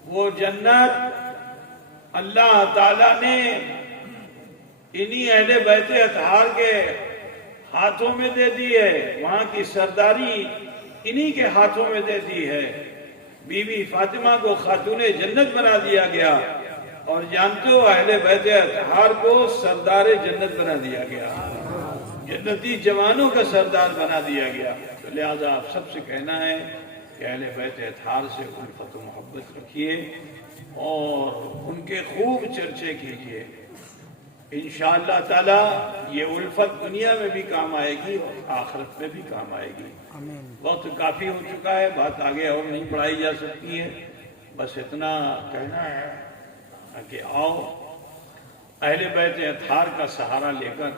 وہ جنت اللہ تعالیٰ نے انہی اہل بیت اطہار کے ہاتھوں میں دے دی ہے، وہاں کی سرداری انہی کے ہاتھوں میں دے دی ہے۔ بی بی فاطمہ کو خاتون جنت بنا دیا گیا، اور جانتے ہو اہل بیت اطہار کو سردار جنت بنا دیا گیا، جنتی جوانوں کا سردار بنا دیا گیا۔ تو لہذا آپ سب سے کہنا ہے کہ اہل بیت اطہار سے الفت و محبت رکھیے اور ان کے خوب چرچے کیجیے۔ انشاءاللہ تعالی یہ الفت دنیا میں بھی کام آئے گی اور آخرت میں بھی کام آئے گی۔ وقت کافی ہو چکا ہے، بات آگے اور نہیں بڑھائی جا سکتی ہے، بس اتنا کہنا ہے کہ آؤ اہل بیت اطہار کا سہارا لے کر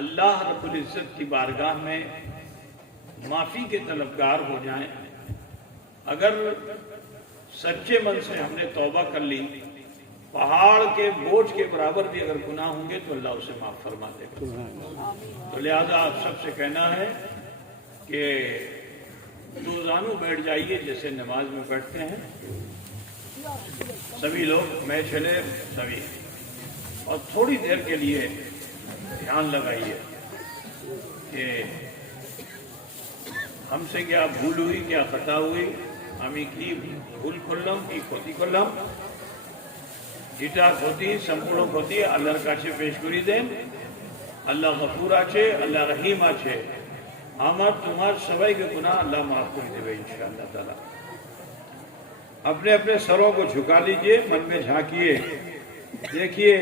اللہ رب العزت کی بارگاہ میں معافی کے طلبگار ہو جائیں۔ اگر سچے من سے ہم نے توبہ کر لی، پہاڑ کے بوجھ کے برابر بھی اگر گناہ ہوں گے تو اللہ اسے معاف فرما دے گا۔ تو لہذا آپ سب سے کہنا ہے کہ دو زانوں بیٹھ جائیے جیسے نماز میں بیٹھتے ہیں، سبھی لوگ میں چلے سبھی، اور تھوڑی دیر کے لیے دھیان لگائیے کہ ہم سے کیا بھول ہوئی، کیا خطا ہوئی، ہمیں کی بھول کھلم کی کھوتی کھلم جیٹا کھوتی سمپورن کھوتی اللہ کاچے پیش کری دیں۔ اللہ غفور آچے، اللہ رحیم آچے، ہمار تمہار سوائی کے گناہ اللہ معاف کر دے انشاءاللہ تعالی۔ اپنے اپنے سروں کو جھکا لیجئے، من میں جھانکیے، دیکھیے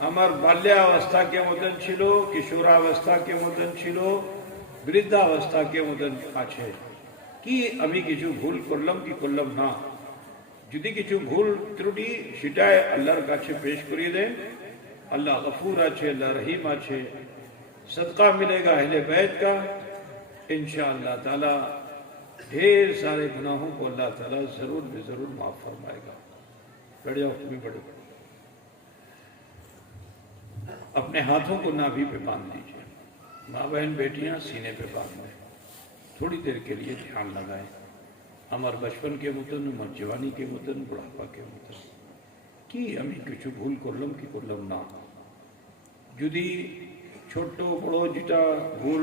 ہمار بالیاوستھا کے مدن چھلو، کشوراوستھا کے مدن چھلو، বৃদ্ধাবস্থা কে ওদের আছে কি আমি কিছু ভুল করলাম কি করলাম না, যদি কিছু ভুল ত্রুটি সেটা আল্লাহর কাছে পেশ করিয়ে দেন। আল্লাহ গফুর আছে, আল্লাহ রহিম আছে, صدقہ ملے گا اہل بیت کا انشاءاللہ تعالی۔ ڈھیر سارے گناہوں کو اللہ تعالیٰ ضرور بے ضرور معاف فرمائے گا۔ بیٹھ جاؤ تمہیں بڑے بڑے، اپنے ہاتھوں کو نابی پہ باندھ دیجئے، ماں بہن بیٹیاں سینے پہ باندھ لیں، تھوڑی دیر کے لیے دھیان لگائیں۔ ہمار بچپن کے متن، ہمار جوانی کے متن، بڑھاپا کے متن কি আমি কিছু ভুল করলাম কি করলাম না, যদি ছোট বড় যেটা ভুল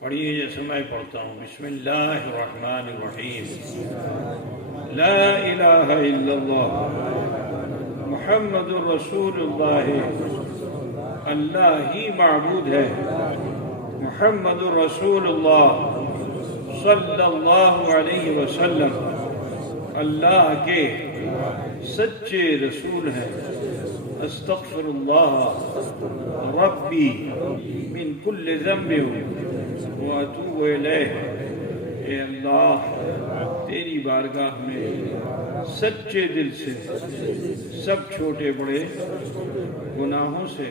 پڑھیے جیسے میں پڑھتا ہوں، بسم اللہ الرحمن الرحیم، لا الہ الا اللہ محمد رسول اللہ، اللہ ہی معبود ہے، محمد رسول اللہ صلی اللہ علیہ وسلم اللہ کے سچے رسول ہیں۔ استغفر اللہ ربی من کل ذنب واتوب الیہ۔ اے اللہ، تیری بارگاہ میں سچے دل سے سب چھوٹے بڑے گناہوں سے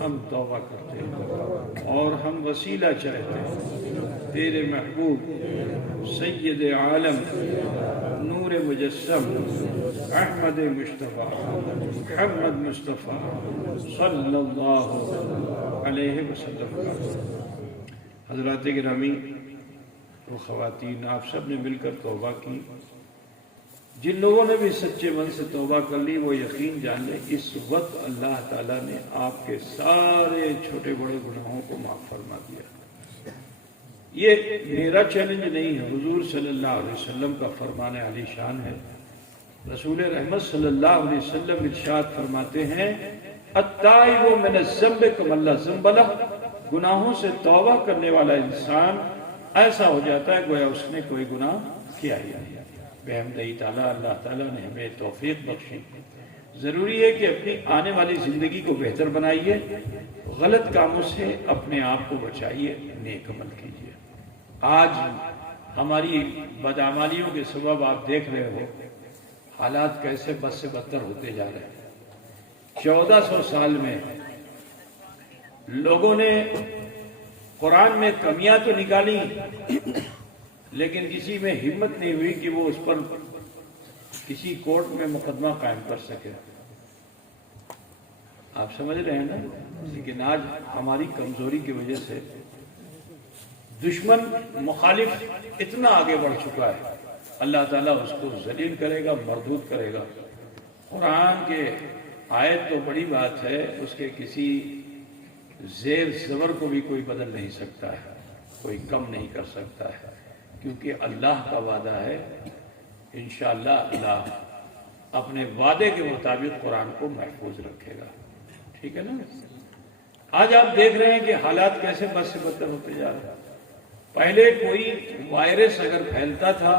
ہم توبہ کرتے ہیں اور ہم وسیلہ چاہتے ہیں تیرے محبوب سید عالم نور مجسم احمد مصطفیٰ محمد مصطفیٰ صلی اللہ علیہ وسلم۔ حضرات گرامی و خواتین، آپ سب نے مل کر توبہ کی۔ جن لوگوں نے بھی سچے من سے توبہ کر لی وہ یقین جان لیں اس وقت اللہ تعالیٰ نے آپ کے سارے چھوٹے بڑے گناہوں کو معاف فرما دیا۔ یہ میرا چیلنج نہیں ہے، حضور صلی اللہ علیہ وسلم کا فرمان علی شان ہے۔ رسول رحمت صلی اللہ علیہ وسلم ارشاد فرماتے ہیں التائب من الذنب کمن لا ذنب لہ، گناہوں سے توبہ کرنے والا انسان ایسا ہو جاتا ہے گویا اس نے کوئی گناہ کیا ہی نہیں۔ بحمدہ تعالیٰ اللہ تعالیٰ نے ہمیں توفیق بخشی۔ ضروری ہے کہ اپنی آنے والی زندگی کو بہتر بنائیے، غلط کاموں سے اپنے آپ کو بچائیے، نیک عمل کیجیے۔ آج ہماری بدعمالیوں کے سبب آپ دیکھ رہے ہو حالات کیسے بد سے بدتر ہوتے جا رہے ہیں۔ 1400 سال میں لوگوں نے قرآن میں کمیاں تو نکالی لیکن کسی میں ہمت نہیں ہوئی کہ وہ اس پر کسی کورٹ میں مقدمہ قائم کر سکے۔ آپ سمجھ رہے ہیں نا؟ لیکن آج ہماری کمزوری کی وجہ سے دشمن مخالف اتنا آگے بڑھ چکا ہے، اللہ تعالیٰ اس کو ذلیل کرے گا، مردود کرے گا۔ قرآن کے آیت تو بڑی بات ہے، اس کے کسی زیر زبر کو بھی کوئی بدل نہیں سکتا ہے، کوئی کم نہیں کر سکتا ہے، کیونکہ اللہ کا وعدہ ہے انشاءاللہ اللہ اپنے وعدے کے مطابق قرآن کو محفوظ رکھے گا۔ ٹھیک ہے نا؟ آج آپ دیکھ رہے ہیں کہ حالات کیسے بد سے بدتر ہوتے جا رہے ہیں۔ پہلے کوئی وائرس اگر پھیلتا تھا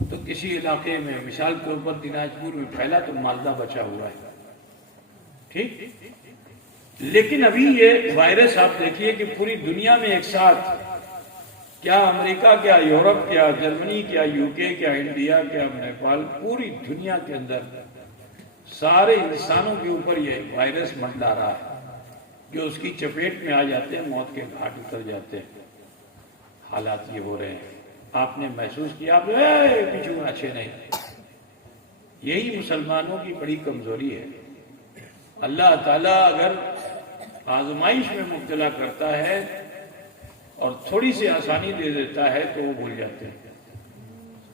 تو کسی علاقے میں، مثال طور پر دیناجپور میں پھیلا تو مالدہ بچا ہوا ہے، ٹھیک؟ لیکن ابھی یہ وائرس آپ دیکھیے کہ پوری دنیا میں ایک ساتھ، کیا امریکہ، کیا یورپ، کیا جرمنی، کیا یو کے، کیا انڈیا، کیا نیپال، پوری دنیا کے اندر سارے انسانوں کے اوپر یہ وائرس منڈلا رہا ہے جو اس کی چپیٹ میں آ جاتے ہیں، موت کے گھاٹ اتر جاتے ہیں۔ حالات یہ ہو رہے ہیں، آپ نے محسوس کیا، آپ پیچھے اچھے نہیں۔ یہی مسلمانوں کی بڑی کمزوری ہے۔ اللہ تعالیٰ اگر آزمائش میں مبتلا کرتا ہے اور تھوڑی سی آسانی دے دیتا ہے تو وہ بھول جاتے ہیں۔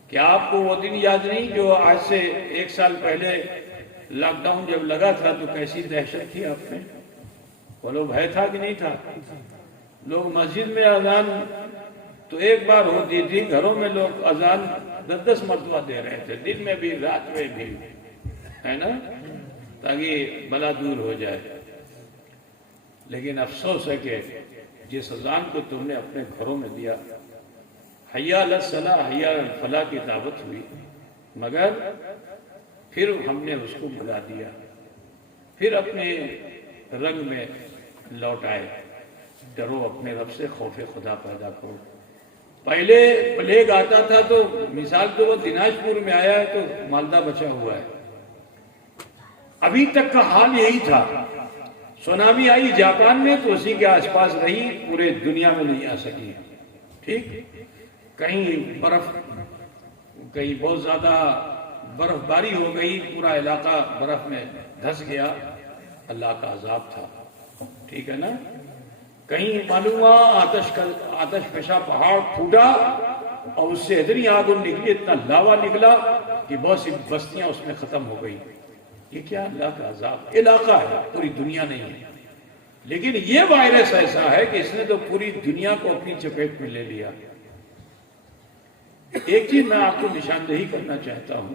کیا آپ کو وہ دن یاد نہیں جو آج سے 1 سال پہلے لاک ڈاؤن جب لگا تھا تو کیسی دہشت تھی آپ میں؟ بولو، بھے تھا کہ نہیں تھا؟ لوگ مسجد میں اذان تو ایک بار ہوتی تھی، گھروں میں لوگ اذان 10 مرتبہ دے رہے تھے، دن میں بھی رات میں بھی، ہے نا، تاکہ بلا دور ہو جائے۔ لیکن افسوس ہے کہ جس اذان کو تم نے اپنے گھروں میں دیا، حی علی الصلاۃ حی علی الفلاح کی دعوت ہوئی، مگر پھر ہم نے اس کو بھلا دیا، پھر اپنے رنگ میں لوٹ آئے۔ ڈرو اپنے رب سے، خوف خدا پیدا کرو۔ پہلے پلیگ آتا تھا تو مثال تو وہ دیناجپور میں آیا ہے تو مالدہ بچا ہوا ہے، ابھی تک کا حال یہی تھا۔ سونامی آئی جاپان میں تو اسی کے آس پاس رہی، پورے دنیا میں نہیں آ سکی، ٹھیک؟ کہیں برف، کہیں بہت زیادہ برف باری ہو گئی، پورا علاقہ برف میں دھس گیا، اللہ کا عذاب تھا، ٹھیک ہے نا؟ کہیں معلوم ہوا آتش فشاں پہاڑ پھوٹا اور اس سے اتنی آگ نکلی، اتنا لاوا نکلا کہ بہت سی بستیاں اس میں ختم ہو گئی۔ یہ کیا اللہ کا عذاب؟ علاقہ ہے، پوری دنیا نہیں ہے۔ لیکن یہ وائرس ایسا ہے کہ اس نے تو پوری دنیا کو اپنی چپیٹ میں لے لیا۔ ایک چیز میں آپ کو نشاندہی کرنا چاہتا ہوں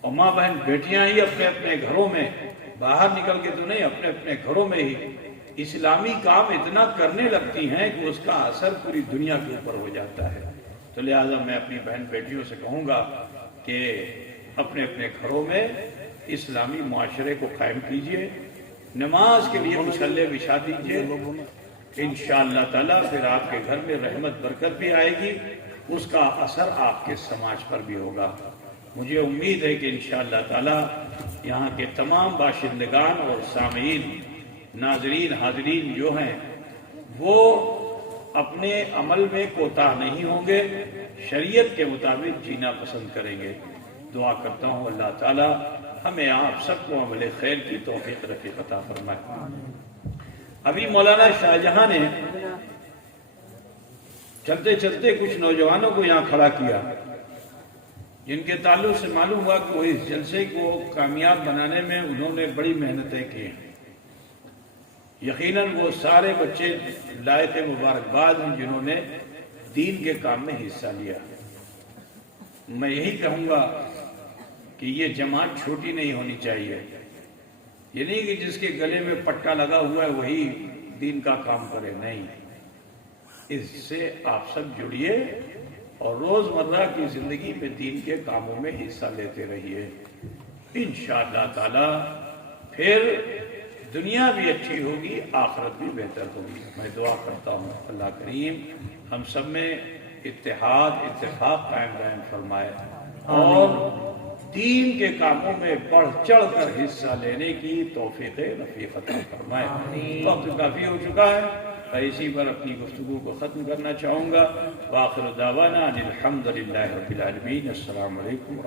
اور ماں بہن بیٹیاں ہی اپنے اپنے گھروں میں، باہر نکل کے تو نہیں، اپنے اپنے گھروں میں ہی اسلامی کام اتنا کرنے لگتی ہیں کہ اس کا اثر پوری دنیا کے اوپر ہو جاتا ہے۔ تو لہٰذا میں اپنی بہن بیٹیوں سے کہوں گا کہ اپنے اپنے گھروں میں اسلامی معاشرے کو قائم کیجئے، نماز کے لیے مصلی بچھا دیجئے، انشاءاللہ تعالیٰ پھر آپ کے گھر میں رحمت برکت بھی آئے گی، اس کا اثر آپ کے سماج پر بھی ہوگا۔ مجھے امید ہے کہ انشاءاللہ تعالیٰ یہاں کے تمام باشندگان اور سامعین، ناظرین، حاضرین جو ہیں وہ اپنے عمل میں کوتاہ نہیں ہوں گے، شریعت کے مطابق جینا پسند کریں گے۔ دعا کرتا ہوں اللہ تعالیٰ ہمیں آپ سب کو عمل خیر کی توفیق رفیق عطا فرمائے۔ ابھی مولانا شاہ جہاں نے چلتے چلتے کچھ نوجوانوں کو یہاں کھڑا کیا جن کے تعلق سے معلوم ہوا کہ وہ اس جلسے کو کامیاب بنانے میں انہوں نے بڑی محنتیں کی ہیں۔ یقیناً وہ سارے بچے لائق مبارکباد ہیں جنہوں نے دین کے کام میں حصہ لیا۔ میں یہی کہوں گا کہ یہ جماعت چھوٹی نہیں ہونی چاہیے، یہ نہیں کہ جس کے گلے میں پٹا لگا ہوا ہے وہی دین کا کام کرے، نہیں، اس سے آپ سب جڑیے اور روزمرہ کی زندگی میں دین کے کاموں میں حصہ لیتے رہیے، انشاءاللہ تعالی پھر دنیا بھی اچھی ہوگی، آخرت بھی بہتر ہوگی۔ میں دعا کرتا ہوں اللہ کریم ہم سب میں اتحاد اتفاق قائم فرمائے اور دین کے کاموں میں بڑھ چڑھ کر حصہ لینے کی توفیق رفیق عطا فرمائے۔ وقت کافی ہو چکا ہے، میں اسی پر اپنی گفتگو کو ختم کرنا چاہوں گا۔ وآخر دعوانا الحمدللہ رب العالمین۔ السلام علیکم۔